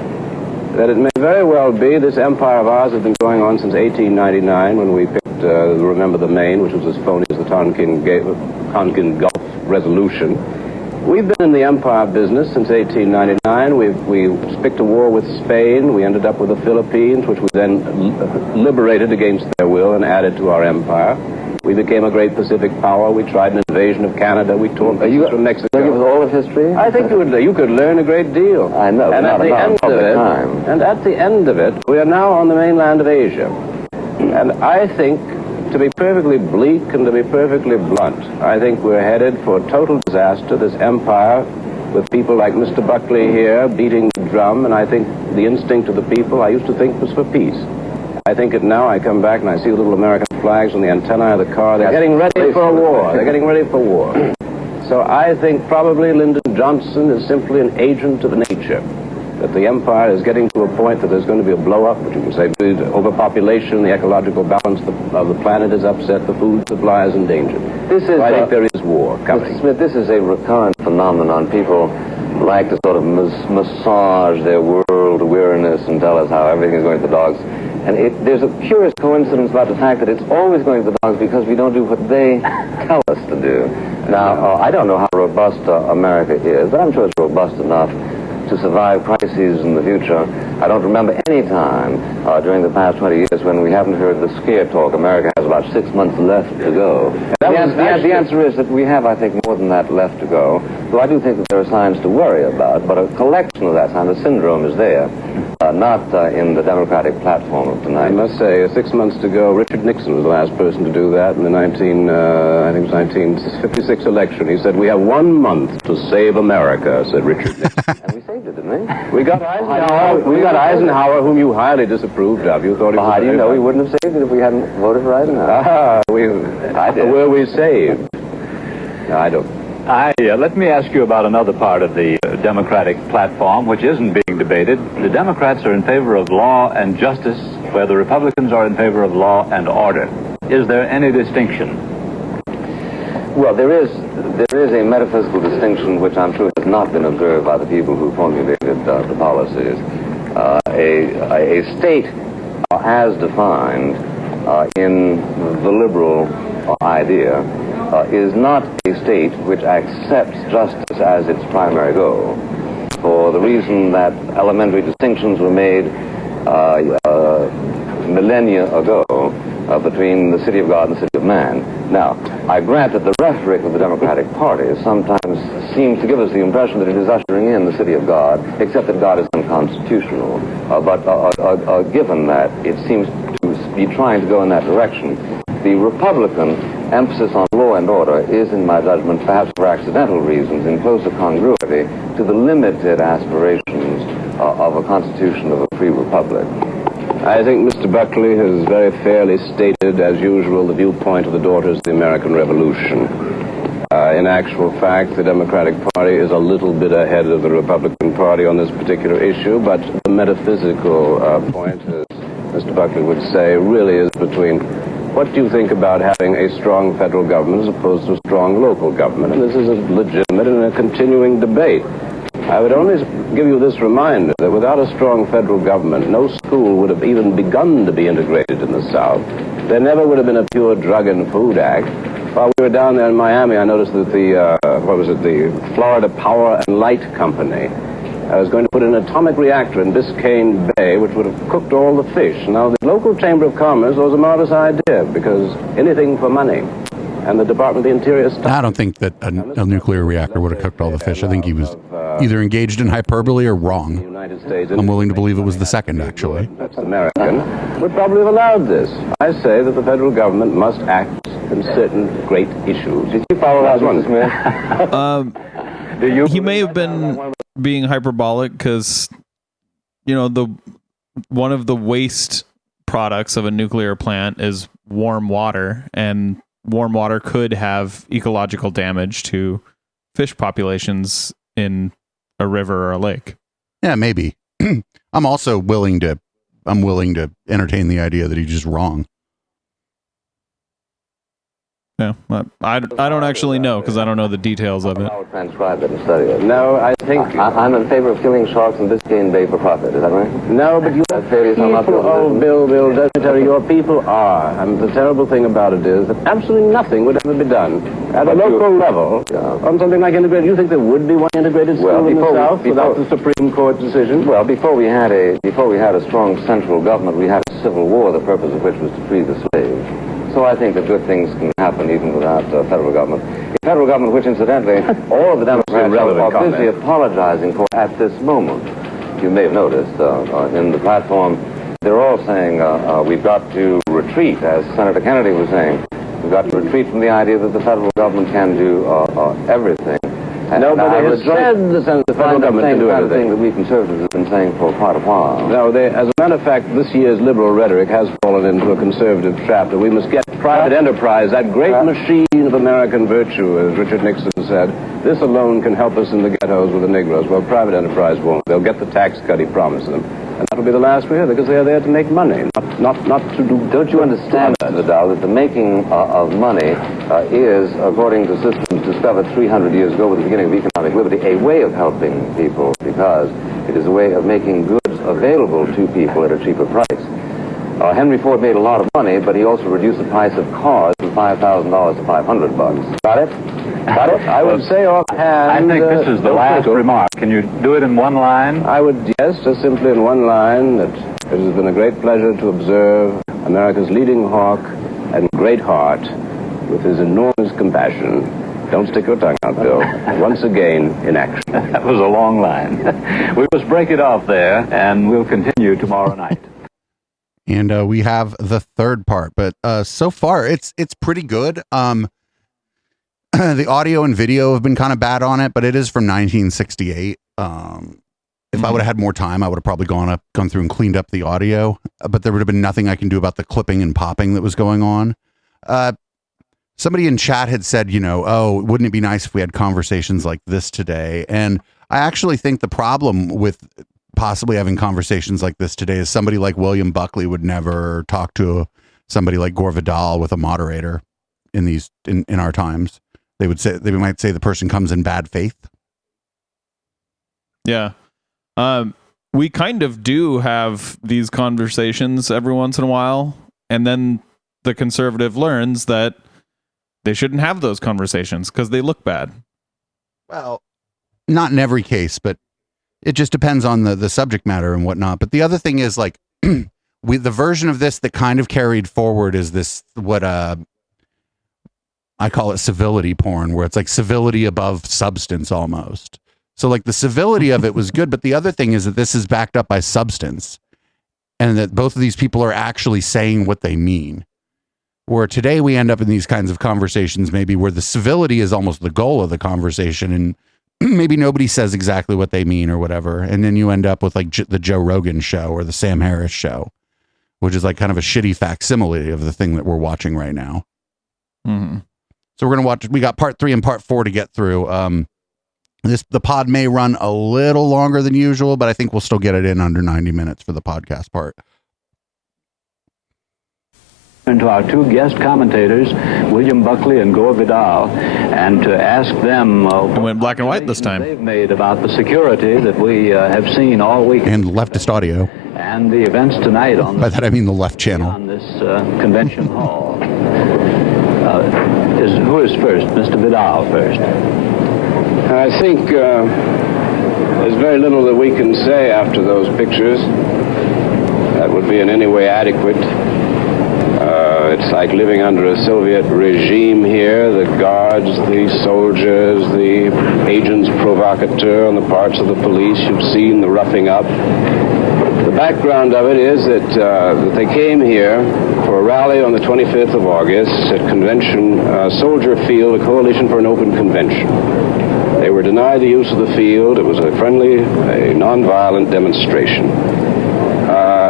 that it may very well be this empire of ours has been going on since 1899 when we picked, remember, the Maine, which was as phony as the Tonkin Gulf Resolution. We've been in the empire business since 1899. We picked a war with Spain. We ended up with the Philippines, which we then liberated against their will and added to our empire. We became a great Pacific power. We tried an invasion of Canada. We tore pieces from Mexico. Don't give us all of history? I think you could learn a great deal. I know, but and not about public time. And at the end of it, we are now on the mainland of Asia. And I think, to be perfectly bleak and to be perfectly blunt, I think we're headed for total disaster, this empire, with people like Mr. Buckley here beating the drum, and I think the instinct of the people, I used to think, was for peace. I think it now. I come back and I see the little American flags on the antennae of the car. They're getting ready for a war. They're getting ready for war. So I think probably Lyndon Johnson is simply an agent of nature. That the empire is getting to a point that there's going to be a blow-up, which you can say overpopulation, the ecological balance of the planet is upset, the food supply is endangered. I think there is war coming. Mr. Smith, this is a recurrent phenomenon. People like to sort of massage their world weariness and tell us how everything is going to the dogs. And there's a curious coincidence about the fact that it's always going to the dogs because we don't do what they tell us to do. Now, I don't know how robust America is, but I'm sure it's robust enough to survive crises in the future. I don't remember any time during the past 20 years when we haven't heard the scare talk. America has about 6 months left to go. The answer is that we have, I think, more than that left to go. So I do think that there are signs to worry about, but a collection of that sign, the syndrome is there, not in the Democratic platform of tonight. I must say, 6 months to go, Richard Nixon was the last person to do that in the 1956 election. He said, "We have 1 month to save America," said Richard Nixon. And we saved it, didn't we? We got Eisenhower, whom you highly disapproved of. You thought he was... How do you know we wouldn't have saved it if we hadn't voted for Eisenhower? I did. Were we saved? No, I don't. Let me ask you about another part of the Democratic platform, which isn't being debated. The Democrats are in favor of law and justice, where the Republicans are in favor of law and order. Is there any distinction? Well, there is a metaphysical distinction which I'm sure has not been observed by the people who formulated the policies. A state as defined in the liberal idea is not a state which accepts justice as its primary goal, for the reason that elementary distinctions were made millennia ago between the city of God and the city of man. Now, I grant that the rhetoric of the Democratic Party sometimes seems to give us the impression that it is ushering in the city of God, except that God is unconstitutional. But given that it seems to be trying to go in that direction, the Republican emphasis on law and order is, in my judgment, perhaps for accidental reasons, in closer congruity to the limited aspirations of a constitution of a free republic. I think Mr. Buckley has very fairly stated, as usual, the viewpoint of the daughters of the American Revolution. In actual fact, the Democratic Party is a little bit ahead of the Republican Party on this particular issue, but the metaphysical point, as Mr. Buckley would say, really is between what do you think about having a strong federal government as opposed to a strong local government? And this is a legitimate and a continuing debate. I would only give you this reminder that without a strong federal government, no school would have even begun to be integrated in the South. There never would have been a pure drug and food act. While we were down there in Miami, I noticed that the Florida Power and Light Company was going to put an atomic reactor in Biscayne Bay, which would have cooked all the fish. Now, the local Chamber of Commerce was a marvelous idea, because anything for money. And the Department of the Interior... I don't think that a nuclear reactor would have cooked all the fish. I think he was either engaged in hyperbole or wrong. I'm willing to believe it was the second, actually. That's American. Would probably have allowed this. I say that the federal government must act in certain great issues. Did you follow that one, Smith? He may have been being hyperbolic because, one of the waste products of a nuclear plant is warm water, and warm water could have ecological damage to fish populations in a river or a lake. Yeah, maybe. I'm also willing to I'm willing to entertain the idea that he's just wrong. Yeah, I don't actually know because I don't know the details of it. I'll transcribe it and study it. No, I think... I'm in favor of killing sharks in Biscayne Bay for profit. Is that right? No, but your people... Oh, Bill, let me tell you, your people are. And the terrible thing about it is that absolutely nothing would ever be done at a local level on something like integrated. You think there would be one integrated school in the South without the Supreme Court decision? Well, before we had a strong central government, we had a civil war, the purpose of which was to free the slaves. So I think that good things can happen even without federal government. The federal government, which incidentally, all of the Democrats are busy apologizing for at this moment. You may have noticed in the platform, they're all saying we've got to retreat, as Senator Kennedy was saying. We've got to retreat from the idea that the federal government can do everything. No, but they have said the federal government can do everything. That we conservatives have been saying for quite a while. No, as a matter of fact, this year's liberal rhetoric has fallen into a conservative trap that we must get private enterprise, that great machine of American virtue, as Richard Nixon said. This alone can help us in the ghettos with the Negroes. Well, private enterprise won't. They'll get the tax cut he promised them. And that'll be the last we hear, because they're there to make money, not to do... Don't you understand, Vidal, that the making of money is, according to systems discovered 300 years ago with the beginning of economic liberty, a way of helping people, because it is a way of making goods available to people at a cheaper price. Henry Ford made a lot of money, but he also reduced the price of cars from $5,000 to $500. Got it? Got it? I would say offhand... I think this is the last remark. Can you do it in one line? I would, yes, just simply in one line, that it has been a great pleasure to observe America's leading hawk and great heart with his enormous compassion. Don't stick your tongue out, Bill. Once again, in action. That was a long line. We must break it off there, and we'll continue tomorrow night. And we have the third part, but so far it's pretty good. The audio and video have been kind of bad on it, but it is from 1968. If I would have had more time, I would have probably gone through and cleaned up the audio, but there would have been nothing I can do about the clipping and popping that was going on. Somebody in chat had said, oh, wouldn't it be nice if we had conversations like this today? And I actually think the problem with possibly having conversations like this today is somebody like William Buckley would never talk to somebody like Gore Vidal with a moderator in our times. They might say the person comes in bad faith. Yeah. We kind of do have these conversations every once in a while, and then the conservative learns that they shouldn't have those conversations because they look bad. Well, not in every case, but it just depends on the subject matter and whatnot. But the other thing is, like, the version of this that kind of carried forward is this, what I call it civility porn, where it's like civility above substance almost. So like the civility of it was good, but the other thing is that this is backed up by substance, and that both of these people are actually saying what they mean. Where today we end up in these kinds of conversations, maybe where the civility is almost the goal of the conversation, and maybe nobody says exactly what they mean or whatever. And then you end up with like the Joe Rogan show or the Sam Harris show, which is like kind of a shitty facsimile of the thing that we're watching right now. Mm-hmm. So we're going to we got part 3 and part 4 to get through. The pod may run a little longer than usual, but I think we'll still get it in under 90 minutes for the podcast part. And to our two guest commentators, William Buckley and Gore Vidal, and to ask them it went black and white this time. They've made about the security that we have seen all week, and leftist audio, and the events tonight on by that I mean the left channel on this convention hall. Who is first? Mr. Vidal first. I think there's very little that we can say after those pictures that would be in any way adequate. It's like living under a Soviet regime here. The guards, the soldiers, the agents provocateur on the parts of the police. You've seen the roughing up. The background of it is that they came here for a rally on the 25th of August at Convention Soldier Field, a Coalition for an Open Convention. They were denied the use of the field. It was a friendly, a nonviolent demonstration.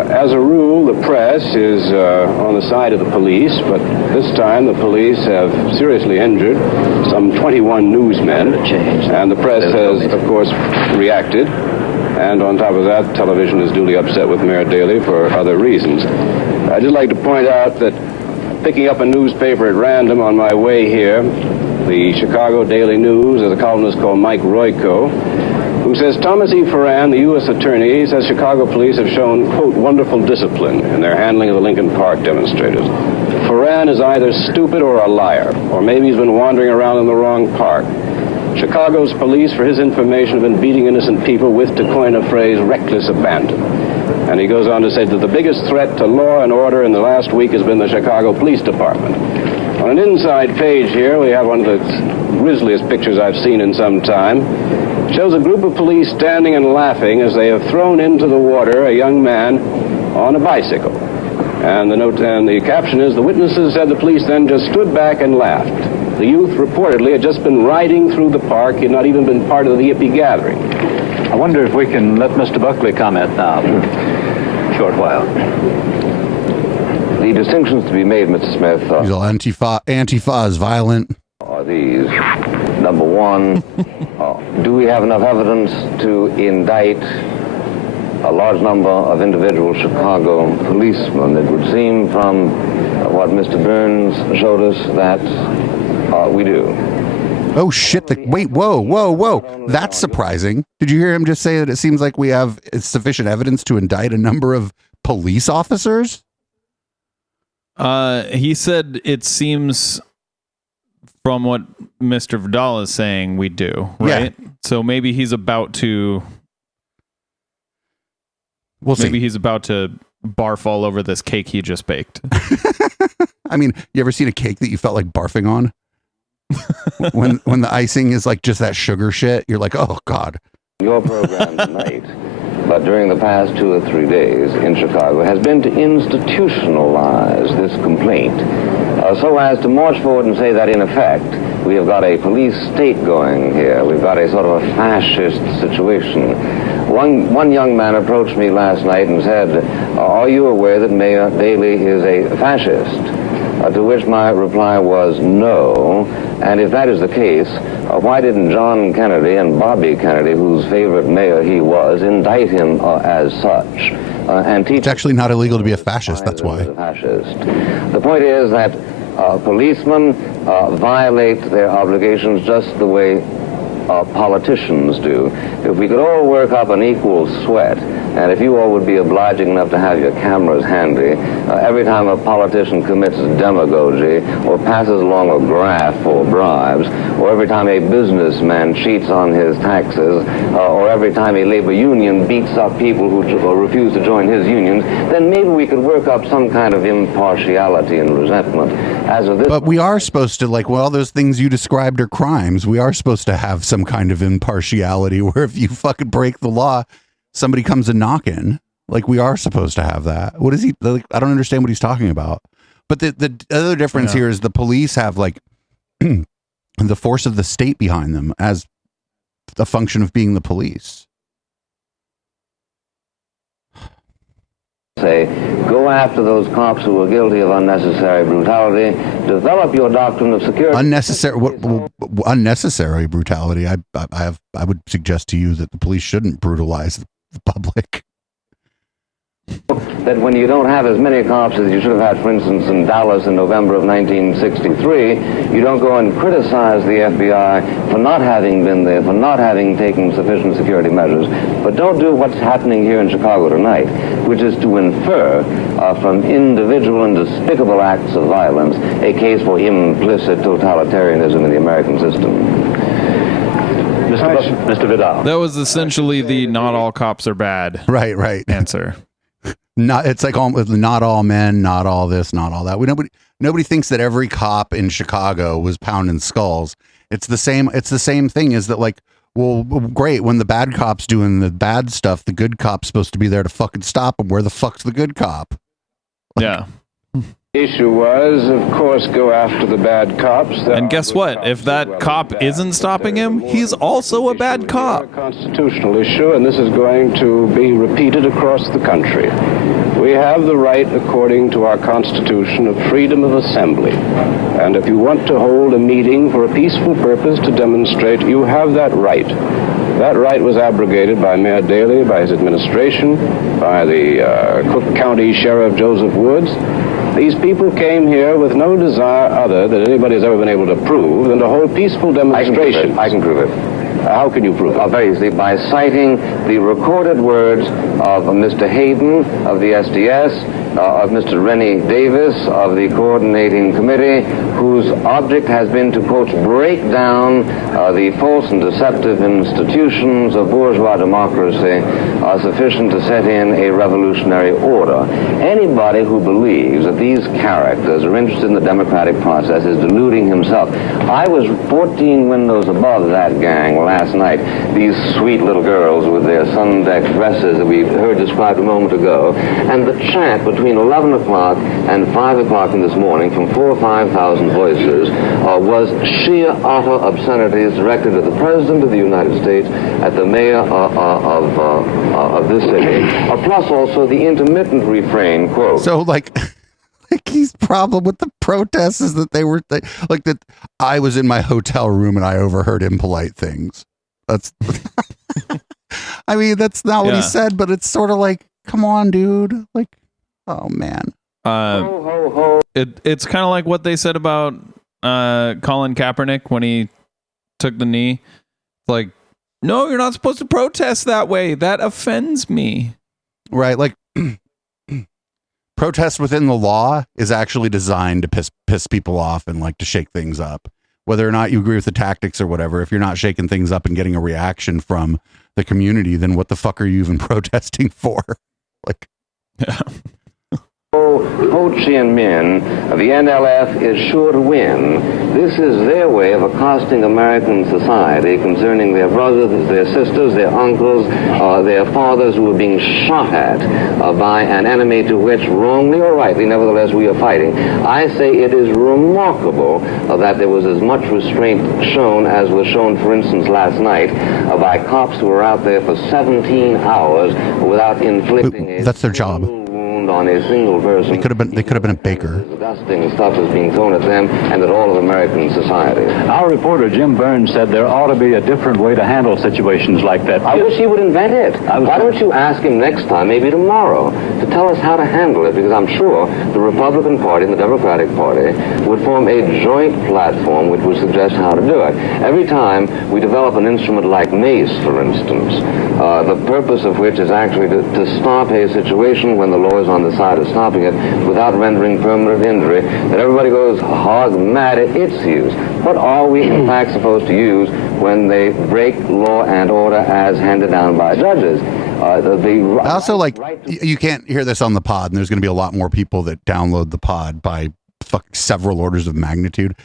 As a rule, the press is on the side of the police, but this time the police have seriously injured some 21 newsmen, and the press has, of course, reacted. And on top of that, television is duly upset with Mayor Daley for other reasons. I'd just like to point out that picking up a newspaper at random on my way here, the Chicago Daily News, there's a columnist called Mike Royko, who says Thomas E. Ferran, the U.S. attorney, says Chicago police have shown, quote, wonderful discipline in their handling of the Lincoln Park demonstrators. Ferran is either stupid or a liar, or maybe he's been wandering around in the wrong park. Chicago's police, for his information, have been beating innocent people with, to coin a phrase, reckless abandon. And he goes on to say that the biggest threat to law and order in the last week has been the Chicago Police Department. On an inside page here, we have one of the grisliest pictures I've seen in some time. It shows a group of police standing and laughing as they have thrown into the water a young man on a bicycle. And the caption is, the witnesses said the police then just stood back and laughed. The youth reportedly had just been riding through the park. He had not even been part of the hippie gathering. I wonder if we can let Mr. Buckley comment now for a short while. The distinctions to be made, Mr. Smith, He's all Antifa is violent. are these. Number one, do we have enough evidence to indict a large number of individual Chicago policemen? It would seem from what Mr. Burns showed us that we do. Oh shit, wait, whoa. That's surprising. Did you hear him just say that it seems like we have sufficient evidence to indict a number of police officers? He said it seems from what Mr. Vidal is saying we do, right? Yeah. So maybe he's about to maybe he's about to barf all over this cake he just baked. I mean, you ever seen a cake that you felt like barfing on? when the icing is like just that sugar shit, you're like, oh God. Your program tonight, but during the past 2 or 3 days in Chicago, has been to institutionalize this complaint so as to march forward and say that in effect we have got a police state going here. We've got a sort of a fascist situation. One young man approached me last night and said, are you aware that Mayor Daley is a fascist? To which my reply was no. And if that is the case, why didn't John Kennedy and Bobby Kennedy, whose favorite mayor he was, indict him as such and teach? It's actually not illegal to be a fascist. That's why. The point is that policemen violate their obligations just the way politicians do. If we could all work up an equal sweat, and if you all would be obliging enough to have your cameras handy, every time a politician commits demagogy or passes along a graft for bribes, or every time a businessman cheats on his taxes, or every time a labor union beats up people who refuse to join his unions, then maybe we could work up some kind of impartiality and resentment. As of this, but we are supposed to, like, well, those things you described are crimes. We are supposed to have some kind of impartiality where if you fucking break the law, somebody comes a knocking. Like, we are supposed to have that. What is he like? I don't understand what he's talking about. But the other difference here is the police have like the force of the state behind them as a function of being the police. Say, go after those cops who are guilty of unnecessary brutality. Develop your doctrine of security. Unnecessary brutality. I would suggest to you that the police shouldn't brutalize the public. That when you don't have as many cops as you should have had, for instance, in Dallas in November of 1963, you don't go and criticize the FBI for not having been there, for not having taken sufficient security measures, but don't do what's happening here in Chicago tonight, which is to infer from individual and despicable acts of violence a case for implicit totalitarianism in the American system. Mr. Vidal. That was essentially the not all cops are bad right answer. Not, it's like not all men, not all this, not all that. Nobody thinks that every cop in Chicago was pounding skulls. It's the same thing, is that like, well, great, when the bad cop's doing the bad stuff, the good cop's supposed to be there to fucking stop him. Where the fuck's the good cop? Like, yeah. Issue was, of course, go after the bad cops. And guess what? If that cop isn't stopping him, he's also a bad cop. A constitutional issue, and this is going to be repeated across the country. We have the right, according to our Constitution, of freedom of assembly. And if you want to hold a meeting for a peaceful purpose to demonstrate, you have that right. That right was abrogated by Mayor Daley, by his administration, by the Cook County Sheriff Joseph Woods. These people came here with no desire other that anybody has ever been able to prove than to hold peaceful demonstrations. I can prove it. How can you prove it? Very easily, by citing the recorded words of Mr. Hayden of the SDS, of Mr. Rennie Davis of the Coordinating Committee, whose object has been to, quote, break down the false and deceptive institutions of bourgeois democracy sufficient to set in a revolutionary order. Anybody who believes that these characters are interested in the democratic process is deluding himself. I was 14 windows above that gang last night. These sweet little girls with their sun-decked dresses that we heard described a moment ago, and the chant between 11 o'clock and 5 o'clock in this morning from 4,000 or 5,000 voices was sheer utter obscenities directed at the President of the United States, at the mayor of this city, plus also the intermittent refrain, quote. So like his problem with the protests is that they were like that I was in my hotel room and I overheard impolite things. That's I mean, that's not what he said, but it's sort of like, come on, dude. Like, oh man. It's kind of like what they said about Colin Kaepernick when he took the knee. It's like, no, you're not supposed to protest that way. That offends me. Right. Like protest within the law is actually designed to piss people off and like to shake things up. Whether or not you agree with the tactics or whatever, if you're not shaking things up and getting a reaction from the community, then what the fuck are you even protesting for? Like, yeah. Ho Chi Minh, the NLF is sure to win. This is their way of accosting American society concerning their brothers, their sisters, their uncles, their fathers who are being shot at by an enemy to which, wrongly or rightly, nevertheless, we are fighting. I say it is remarkable that there was as much restraint shown as was shown, for instance, last night by cops who were out there for 17 hours without inflicting that's their job. On a single person. They could have been a baker. Disgusting stuff is being thrown at them and at all of American society. Our reporter Jim Burns said there ought to be a different way to handle situations like that. I wish he would invent it. Why don't you ask him next time, maybe tomorrow, to tell us how to handle it? Because I'm sure the Republican Party and the Democratic Party would form a joint platform which would suggest how to do it. Every time we develop an instrument like mace, for instance, the purpose of which is actually to stop a situation when the law is on the side of stopping it without rendering permanent injury, that everybody goes hog mad at its use. What are we in fact supposed to use when they break law and order as handed down by judges? I also like, you can't hear this on the pod, and there's going to be a lot more people that download the pod by several orders of magnitude.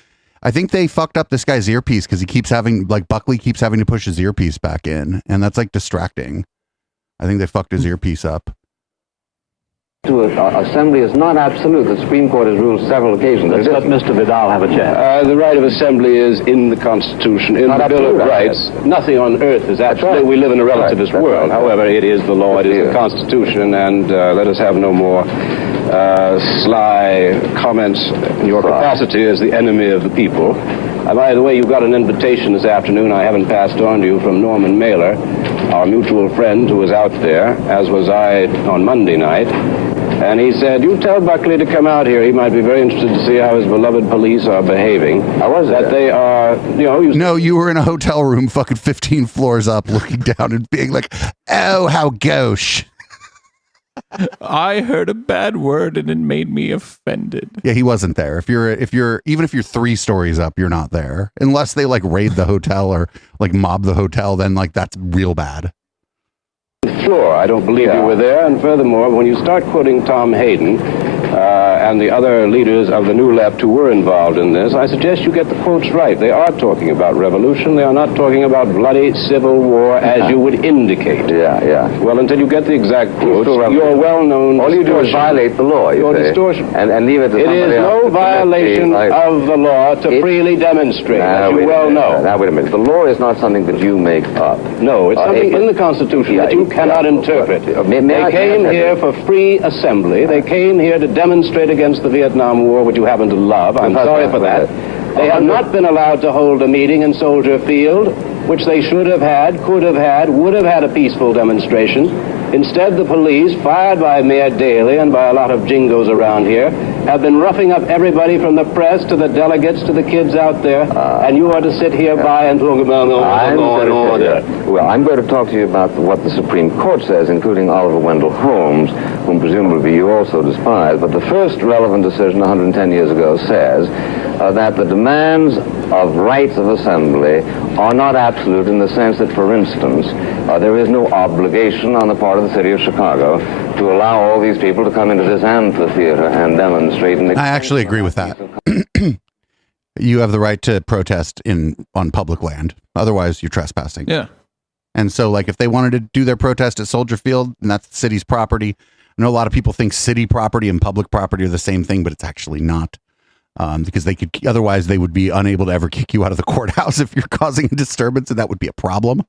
I think they fucked up this guy's earpiece because he keeps having, like, Buckley keeps having to push his earpiece back in, and that's like distracting. I think they fucked his earpiece up. To assembly is not absolute. The Supreme Court has ruled several occasions. Let's let Mr. Vidal have a chance. The right of assembly is in the Constitution, in the Bill of Rights. Nothing on earth is absolute. Right. We live in a relativist world. Right. However, it is the law, it is the Constitution, and let us have no more sly comments in your capacity as the enemy of the people. By the way, you've got an invitation this afternoon I haven't passed on to you from Norman Mailer, our mutual friend who was out there, as was I on Monday night. And he said, you tell Buckley to come out here. He might be very interested to see how his beloved police are behaving. How was that? They are, No, you were in a hotel room fucking 15 floors up looking down and being like, oh, how gauche. I heard a bad word and it made me offended. Yeah, he wasn't there. Even if you're 3 stories up, you're not there. Unless they like raid the hotel or like mob the hotel, then like that's real bad. Floor. I don't believe you were there. And furthermore, when you start quoting Tom Hayden and the other leaders of the New Left who were involved in this, I suggest you get the quotes right. They are talking about revolution. They are not talking about bloody civil war as you would indicate. Yeah. Well, until you get the exact quotes, your well-known All you do is violate the law, you say. Distortion. And leave it to somebody else. It is no violation of the law to freely demonstrate, as you well know. Now, wait a minute. The law is not something that you make up. No, it's something in the Constitution that you cannot interpret. They came here for free assembly. They came here to demonstrate against the Vietnam War, which you happen to love. I'm sorry for that. They have not been allowed to hold a meeting in Soldier Field, which they should have had, could have had, would have had a peaceful demonstration. Instead, the police, fired by Mayor Daley and by a lot of jingos around here, have been roughing up everybody from the press to the delegates to the kids out there, and you are to sit here by and talk about law and order. Well, I'm going to talk to you about what the Supreme Court says, including Oliver Wendell Holmes, whom presumably you also despise. But the first relevant decision 110 years ago says that the demands of rights of assembly are not absolute in the sense that, for instance, there is no obligation on the part of the city of Chicago to allow all these people to come into this amphitheater and demonstrate. I actually agree with that. You have the right to protest on public land. Otherwise, you're trespassing. Yeah. And so, like, if they wanted to do their protest at Soldier Field, and that's the city's property, I know a lot of people think city property and public property are the same thing, but it's actually not. Because otherwise they would be unable to ever kick you out of the courthouse if you're causing a disturbance, and that would be a problem.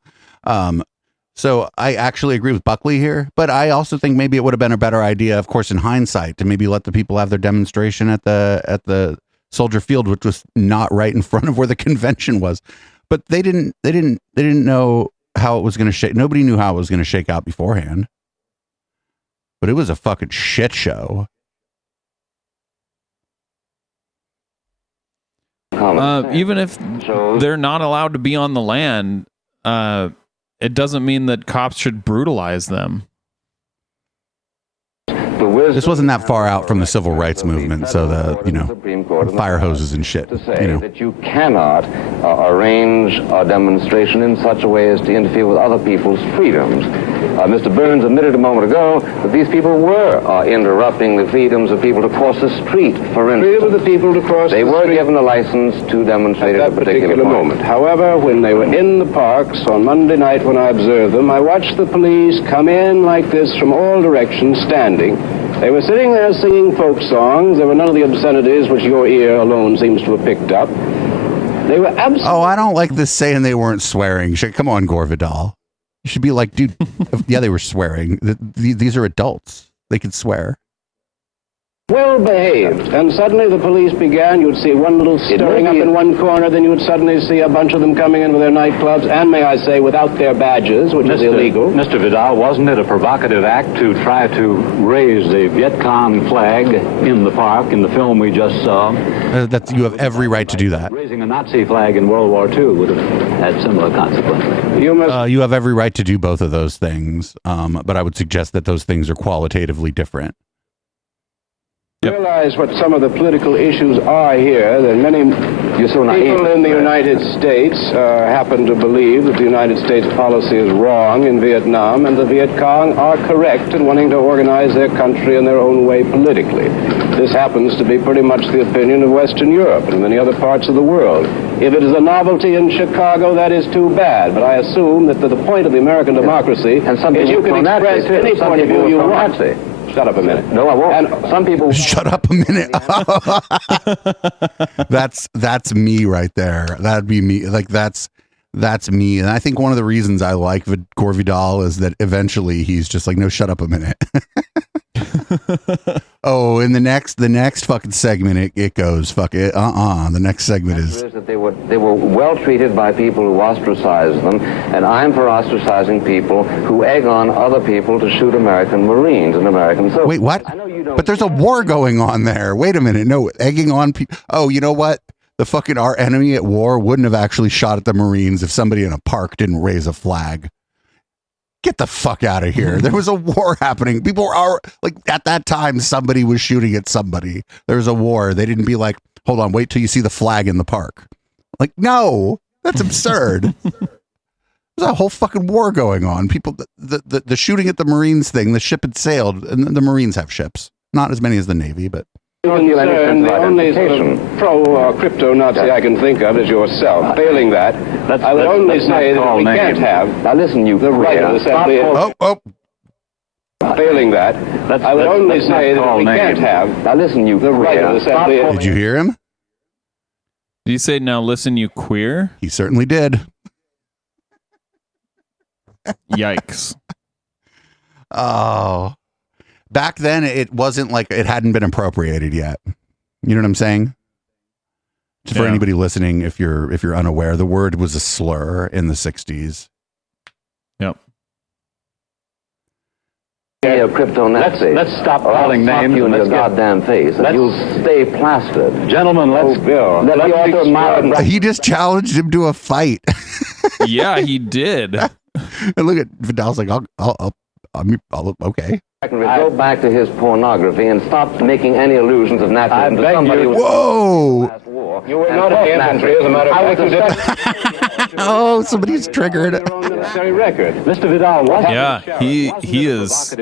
So I actually agree with Buckley here, but I also think maybe it would have been a better idea, of course, in hindsight, to maybe let the people have their demonstration at the Soldier Field, which was not right in front of where the convention was. But they didn't know how it was going to shake. Nobody knew how it was going to shake out beforehand. But it was a fucking shit show. Even if they're not allowed to be on the land, it doesn't mean that cops should brutalize them. This wasn't that far out from the civil rights movement, so the fire hoses and shit. To say that you cannot arrange a demonstration in such a way as to interfere with other people's freedoms. Mr. Burns admitted a moment ago that these people were interrupting the freedoms of people to cross the street, for instance. Freedom of the people to cross the street. They were given a license to demonstrate at that a particular moment. However, when they were in the parks on Monday night when I observed them, I watched the police come in like this from all directions, standing. They were sitting there singing folk songs. There were none of the obscenities which your ear alone seems to have picked up. They were absolutely... Oh, I don't like this saying they weren't swearing. Come on, Gore Vidal. You should be like, dude, yeah, they were swearing. These are adults. They could swear. Well behaved. And suddenly the police began. You'd see one little stirring up in one corner, then you would suddenly see a bunch of them coming in with their nightclubs, and may I say, without their badges, which is illegal. Mr. Vidal, wasn't it a provocative act to try to raise the Viet Cong flag in the park in the film we just saw? You have every right to do that. Raising a Nazi flag in World War II would have had similar consequences. You have every right to do both of those things, but I would suggest that those things are qualitatively different. Yep. Realize what some of the political issues are here, that many people in the United States happen to believe that the United States policy is wrong in Vietnam, and the Viet Cong are correct in wanting to organize their country in their own way politically. This happens to be pretty much the opinion of Western Europe and many other parts of the world. If it is a novelty in Chicago, that is too bad, but I assume that the point of the American democracy is you can express any point of view you want. Shut up a minute. No, I won't. And some people... Shut up a minute. That's me right there. That'd be me. Like, that's me. And I think one of the reasons I like Gore Vidal is that eventually he's just like, no, shut up a minute. Oh, in the next fucking segment, it goes, fuck it. The next segment is that they were well treated by people who ostracized them, and I'm for ostracizing people who egg on other people to shoot American Marines and American soldiers. Wait, what? But there's a war going on there. Wait a minute. No, egging on people. Oh, you know what? Our enemy at war wouldn't have actually shot at the Marines if somebody in a park didn't raise a flag. Get the fuck out of here. There was a war happening. People are like, at that time, somebody was shooting at somebody. There was a war. They didn't be like, hold on, wait till you see the flag in the park. Like, no, that's absurd. There's a whole fucking war going on. People, the shooting at the Marines thing, the ship had sailed, and the Marines have ships. Not as many as the Navy, but concern, the only sort of pro-crypto Nazi I can think of is yourself. Failing that, I would only say that we can't have. Now listen, you the right of assembly. Failing that, I would only say that we can't have. Now listen, you the right of assembly. Did you hear him? Did you say, now listen, you queer? He certainly did. Yikes. Oh. Back then, it wasn't like it hadn't been appropriated yet. You know what I'm saying? For anybody listening, if you're unaware, the word was a slur in the 60s. Yep. Crypto Nazi. Let's stop calling names. You in your goddamn face. And you'll stay plastered. Gentlemen, let's Bill. He just challenged him to a fight. Yeah, he did. And look at Vidal's like, I'll okay. I can go back to his pornography and stop making any illusions of naturalism. Whoa! You were not in the infantry, as a matter of fact. Oh, somebody's triggered. Record. Mr. Vidal, what he is.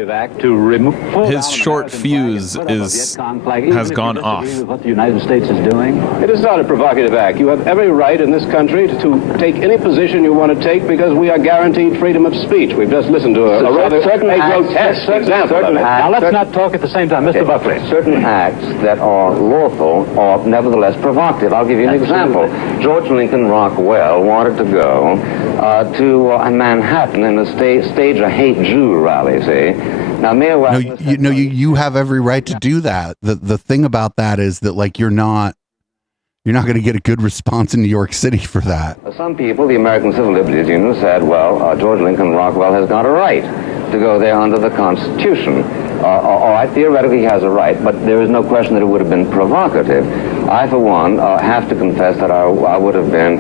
His short fuse has gone off. What the United States is doing. It is not a provocative act. You have every right in this country to take any position you want to take because we are guaranteed freedom of speech. We've just listened to a rather grotesque example. Now let's not talk at the same time, Mr. Buckley. Certain acts that are lawful are nevertheless provocative. I'll give you an example. George Lincoln Rockwell wanted to go to Manhattan and stage a hate Jew rally, see? Now, Mayor Wagner you have every right to do that. The thing about that is that, like, you're not going to get a good response in New York City for that. Some people, the American Civil Liberties Union, said, well, George Lincoln Rockwell has got a right to go there under the Constitution. All right, theoretically he has a right, but there is no question that it would have been provocative. I, for one, have to confess that I would have been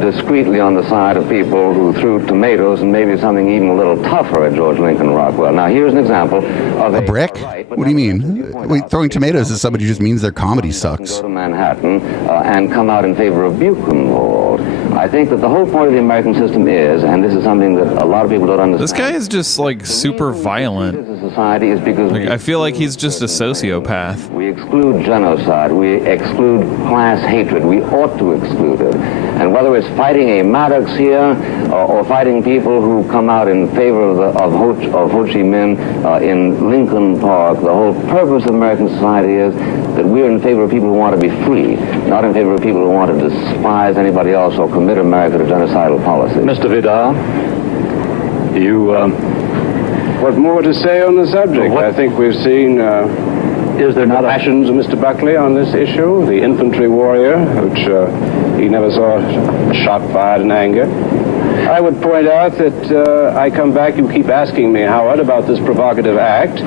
discreetly on the side of people who threw tomatoes and maybe something even a little tougher at George Lincoln Rockwell. Now, here's an example of a brick? What do you mean? Wait, throwing tomatoes at somebody just means their comedy sucks. Go to Manhattan and come out in favor of Buchenwald. I think that the whole point of the American system is, and this is something that a lot of people don't understand. This guy is just like super violent. Society is because I feel like he's just a sociopath. We exclude genocide. We exclude class hatred. We ought to exclude it. And whether it's fighting a Maddox here or fighting people who come out in favor of Ho Chi Minh in Lincoln Park, the whole purpose of American society is that we're in favor of people who want to be free, not in favor of people who want to despise anybody else or commit America to genocidal policy. Mr. Vidal, you... What more to say on the subject? I think we've seen is there not the passions of Mr. Buckley on this issue, the infantry warrior, which he never saw a shot fired in anger. I would point out that I come back, you keep asking me, Howard, about this provocative act.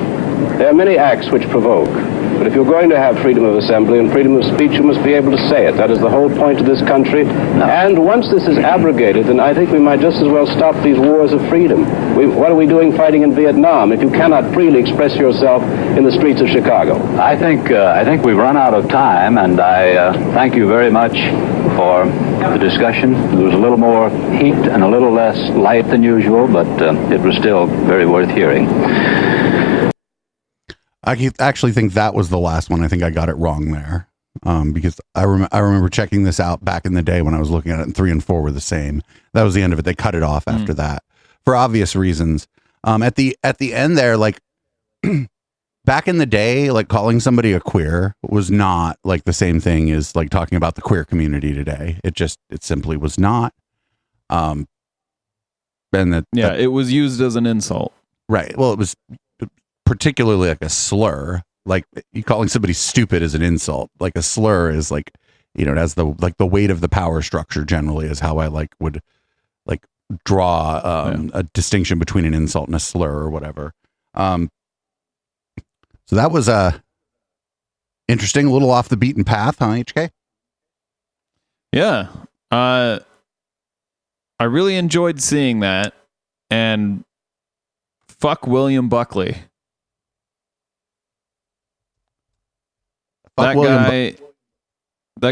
There are many acts which provoke. But if you're going to have freedom of assembly and freedom of speech, you must be able to say it. That is the whole point of this country. No. And once this is abrogated, then I think we might just as well stop these wars of freedom. What are we doing fighting in Vietnam if you cannot freely express yourself in the streets of Chicago? I think we've run out of time, and I thank you very much for the discussion. There was a little more heat and a little less light than usual, but it was still very worth hearing. I actually think that was the last one. I think I got it wrong there, because I remember checking this out back in the day when I was looking at it, and 3 and 4 were the same. That was the end of it. They cut it off after that for obvious reasons. At the end there, like back in the day, like calling somebody a queer was not like the same thing as like talking about the queer community today. It simply was not. And it was used as an insult. Right. Well, it was particularly like a slur. Like, you calling somebody stupid is an insult. Like a slur is like, you know, it has the weight of the power structure generally is how I would draw a distinction between an insult and a slur or whatever. So that was interesting, a little off the beaten path, huh, HK? Yeah. I really enjoyed seeing that, and fuck William Buckley. That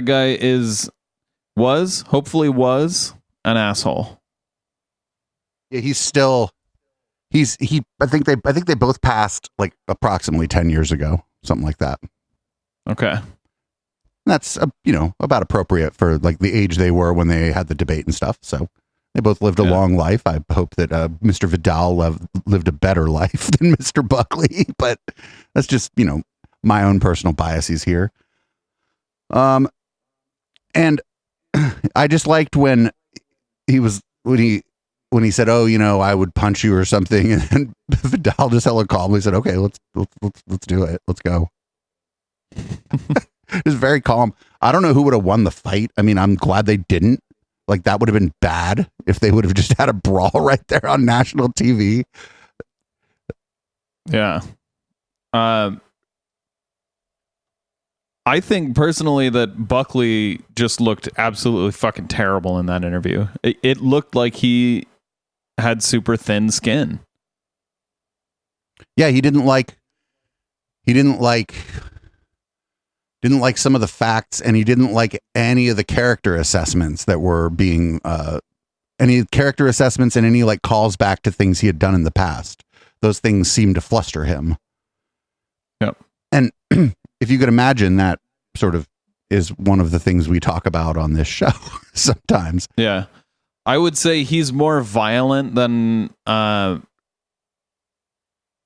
guy hopefully was an asshole. Yeah, I think they both passed like approximately 10 years ago, something like that. Okay. That's about appropriate for like the age they were when they had the debate and stuff. So they both lived a long life. I hope that Mr. Vidal lived a better life than Mr. Buckley, but that's just my own personal biases here. And I just liked when he said, "Oh, I would punch you or something," and then Vidal just hella calmly said, "Okay, let's do it. Let's go." It was very calm. I don't know who would have won the fight. I mean, I'm glad they didn't. Like, that would have been bad if they would have just had a brawl right there on national TV. Yeah. I think personally that Buckley just looked absolutely fucking terrible in that interview. It looked like he had super thin skin. Yeah, he didn't like some of the facts, and he didn't like any of the character assessments that were being any character assessments and any like calls back to things he had done in the past. Those things seemed to fluster him. Yep. And if you could imagine, that sort of is one of the things we talk about on this show sometimes. Yeah. I would say he's more violent than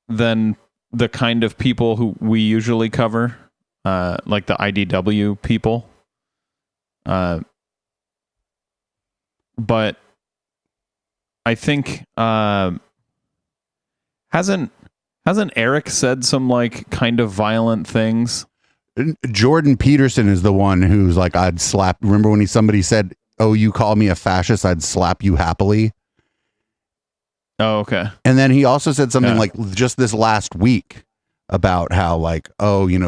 the kind of people who we usually cover. Like the IDW people. But I think hasn't Eric said some like kind of violent things? Jordan Peterson is the one who's like, I'd slap. Remember when somebody said, "Oh, you call me a fascist, I'd slap you happily." Oh, okay. And then he also said something like just this last week about how like,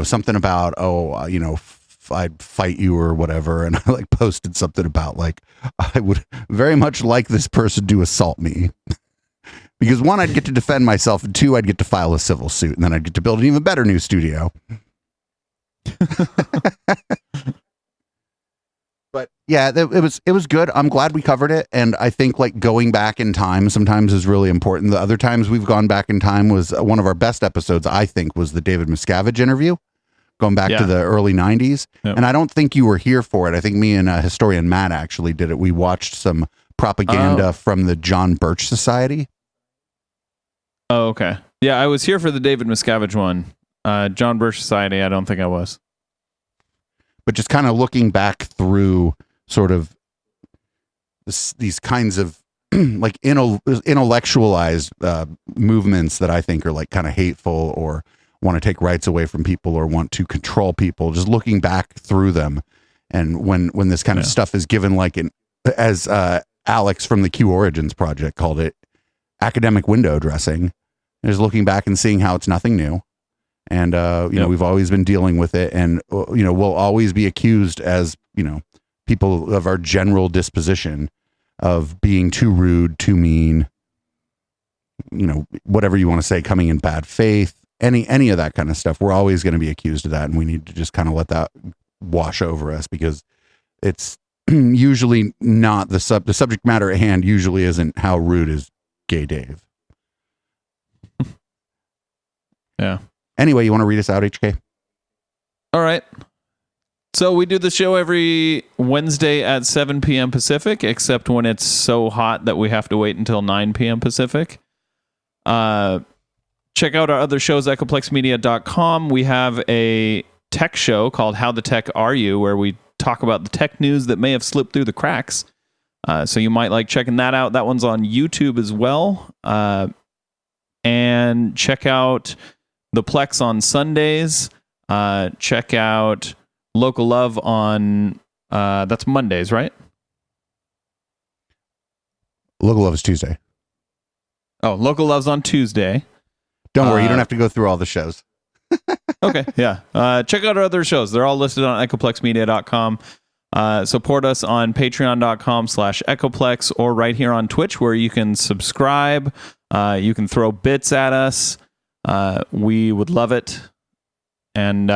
something about, I'd fight you or whatever. And I like posted something about like, I would very much like this person to assault me because 1, I'd get to defend myself, and 2, I'd get to file a civil suit, and then I'd get to build an even better new studio. But yeah, it was good. I'm glad we covered it. And I think like going back in time sometimes is really important. The other times we've gone back in time was one of our best episodes, I think, was the David Miscavige interview, going back to the early 90s. Yep. And I don't think you were here for it. I think me and historian Matt actually did it. We watched some propaganda from the John Birch Society. Oh, okay. Yeah, I was here for the David Miscavige one. John Birch Society, I don't think I was. But just kind of looking back through sort of these kinds of like intellectualized movements that I think are like kind of hateful or want to take rights away from people or want to control people, just looking back through them. And when this kind of stuff is given like as Alex from the Q Origins Project called it, academic window dressing, just looking back and seeing how it's nothing new. And, we've always been dealing with it, and, we'll always be accused as, people of our general disposition of being too rude, too mean, whatever you want to say, coming in bad faith, any of that kind of stuff. We're always going to be accused of that. And we need to just kind of let that wash over us, because it's usually not the subject matter at hand usually isn't how rude is Gay Dave. Yeah. Anyway, you want to read us out, HK? All right. So we do the show every Wednesday at 7 p.m. Pacific, except when it's so hot that we have to wait until 9 p.m. Pacific. Check out our other shows at complexmedia.com. We have a tech show called How the Tech Are You, where we talk about the tech news that may have slipped through the cracks. So you might like checking that out. That one's on YouTube as well. And check out The Plex on Sundays. Check out Local Love on that's Mondays, right? Local Love is Tuesday. Oh, Local Love's on Tuesday. Don't worry, you don't have to go through all the shows. Okay, yeah. Check out our other shows. They're all listed on echoplexmedia.com. Support us on patreon.com/echoplex or right here on Twitch, where you can subscribe. You can throw bits at us. We would love it. And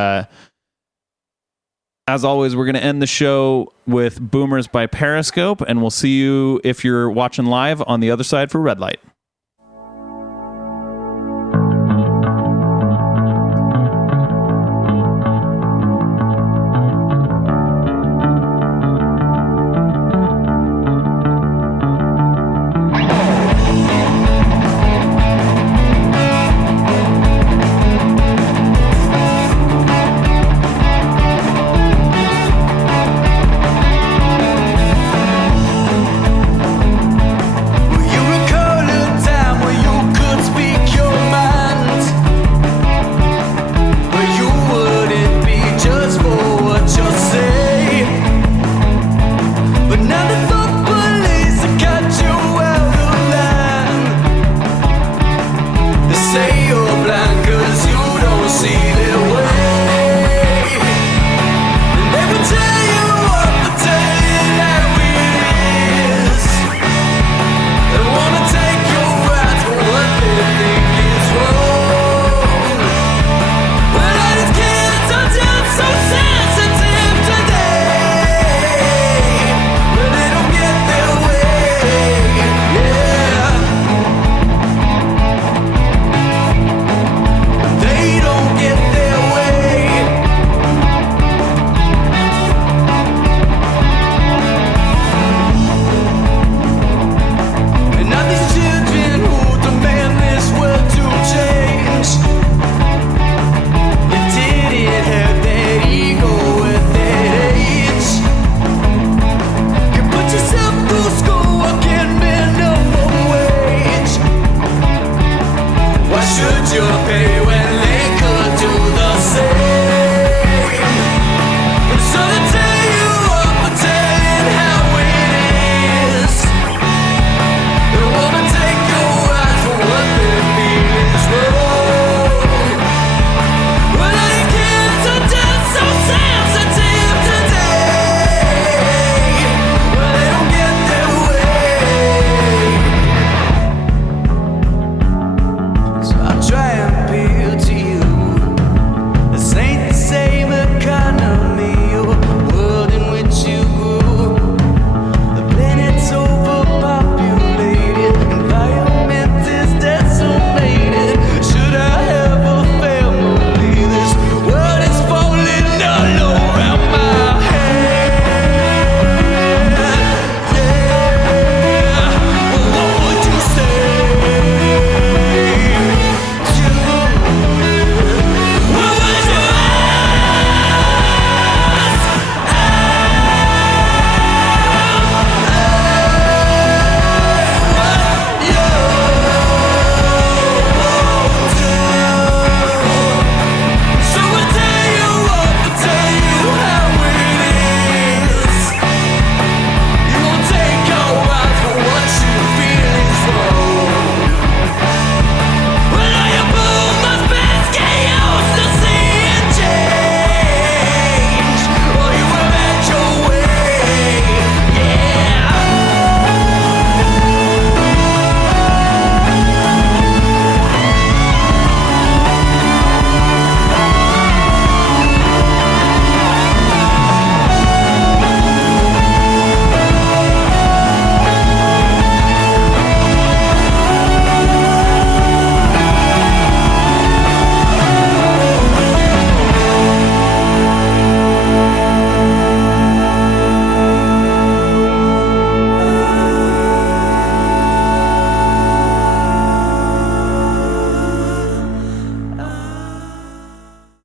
as always, we're going to end the show with Boomers by Periscope, and we'll see you, if you're watching live, on the other side for Red Light.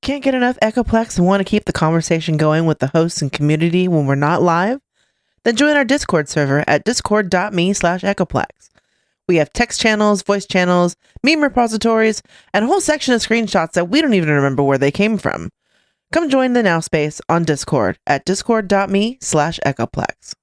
can't get enough Echoplex and want to keep the conversation going with the hosts and community when we're not live? Then join our Discord server at discord.me/Echoplex. We have text channels, voice channels, meme repositories, and a whole section of screenshots that we don't even remember where they came from. Come join the Now Space on Discord at discord.me/Echoplex.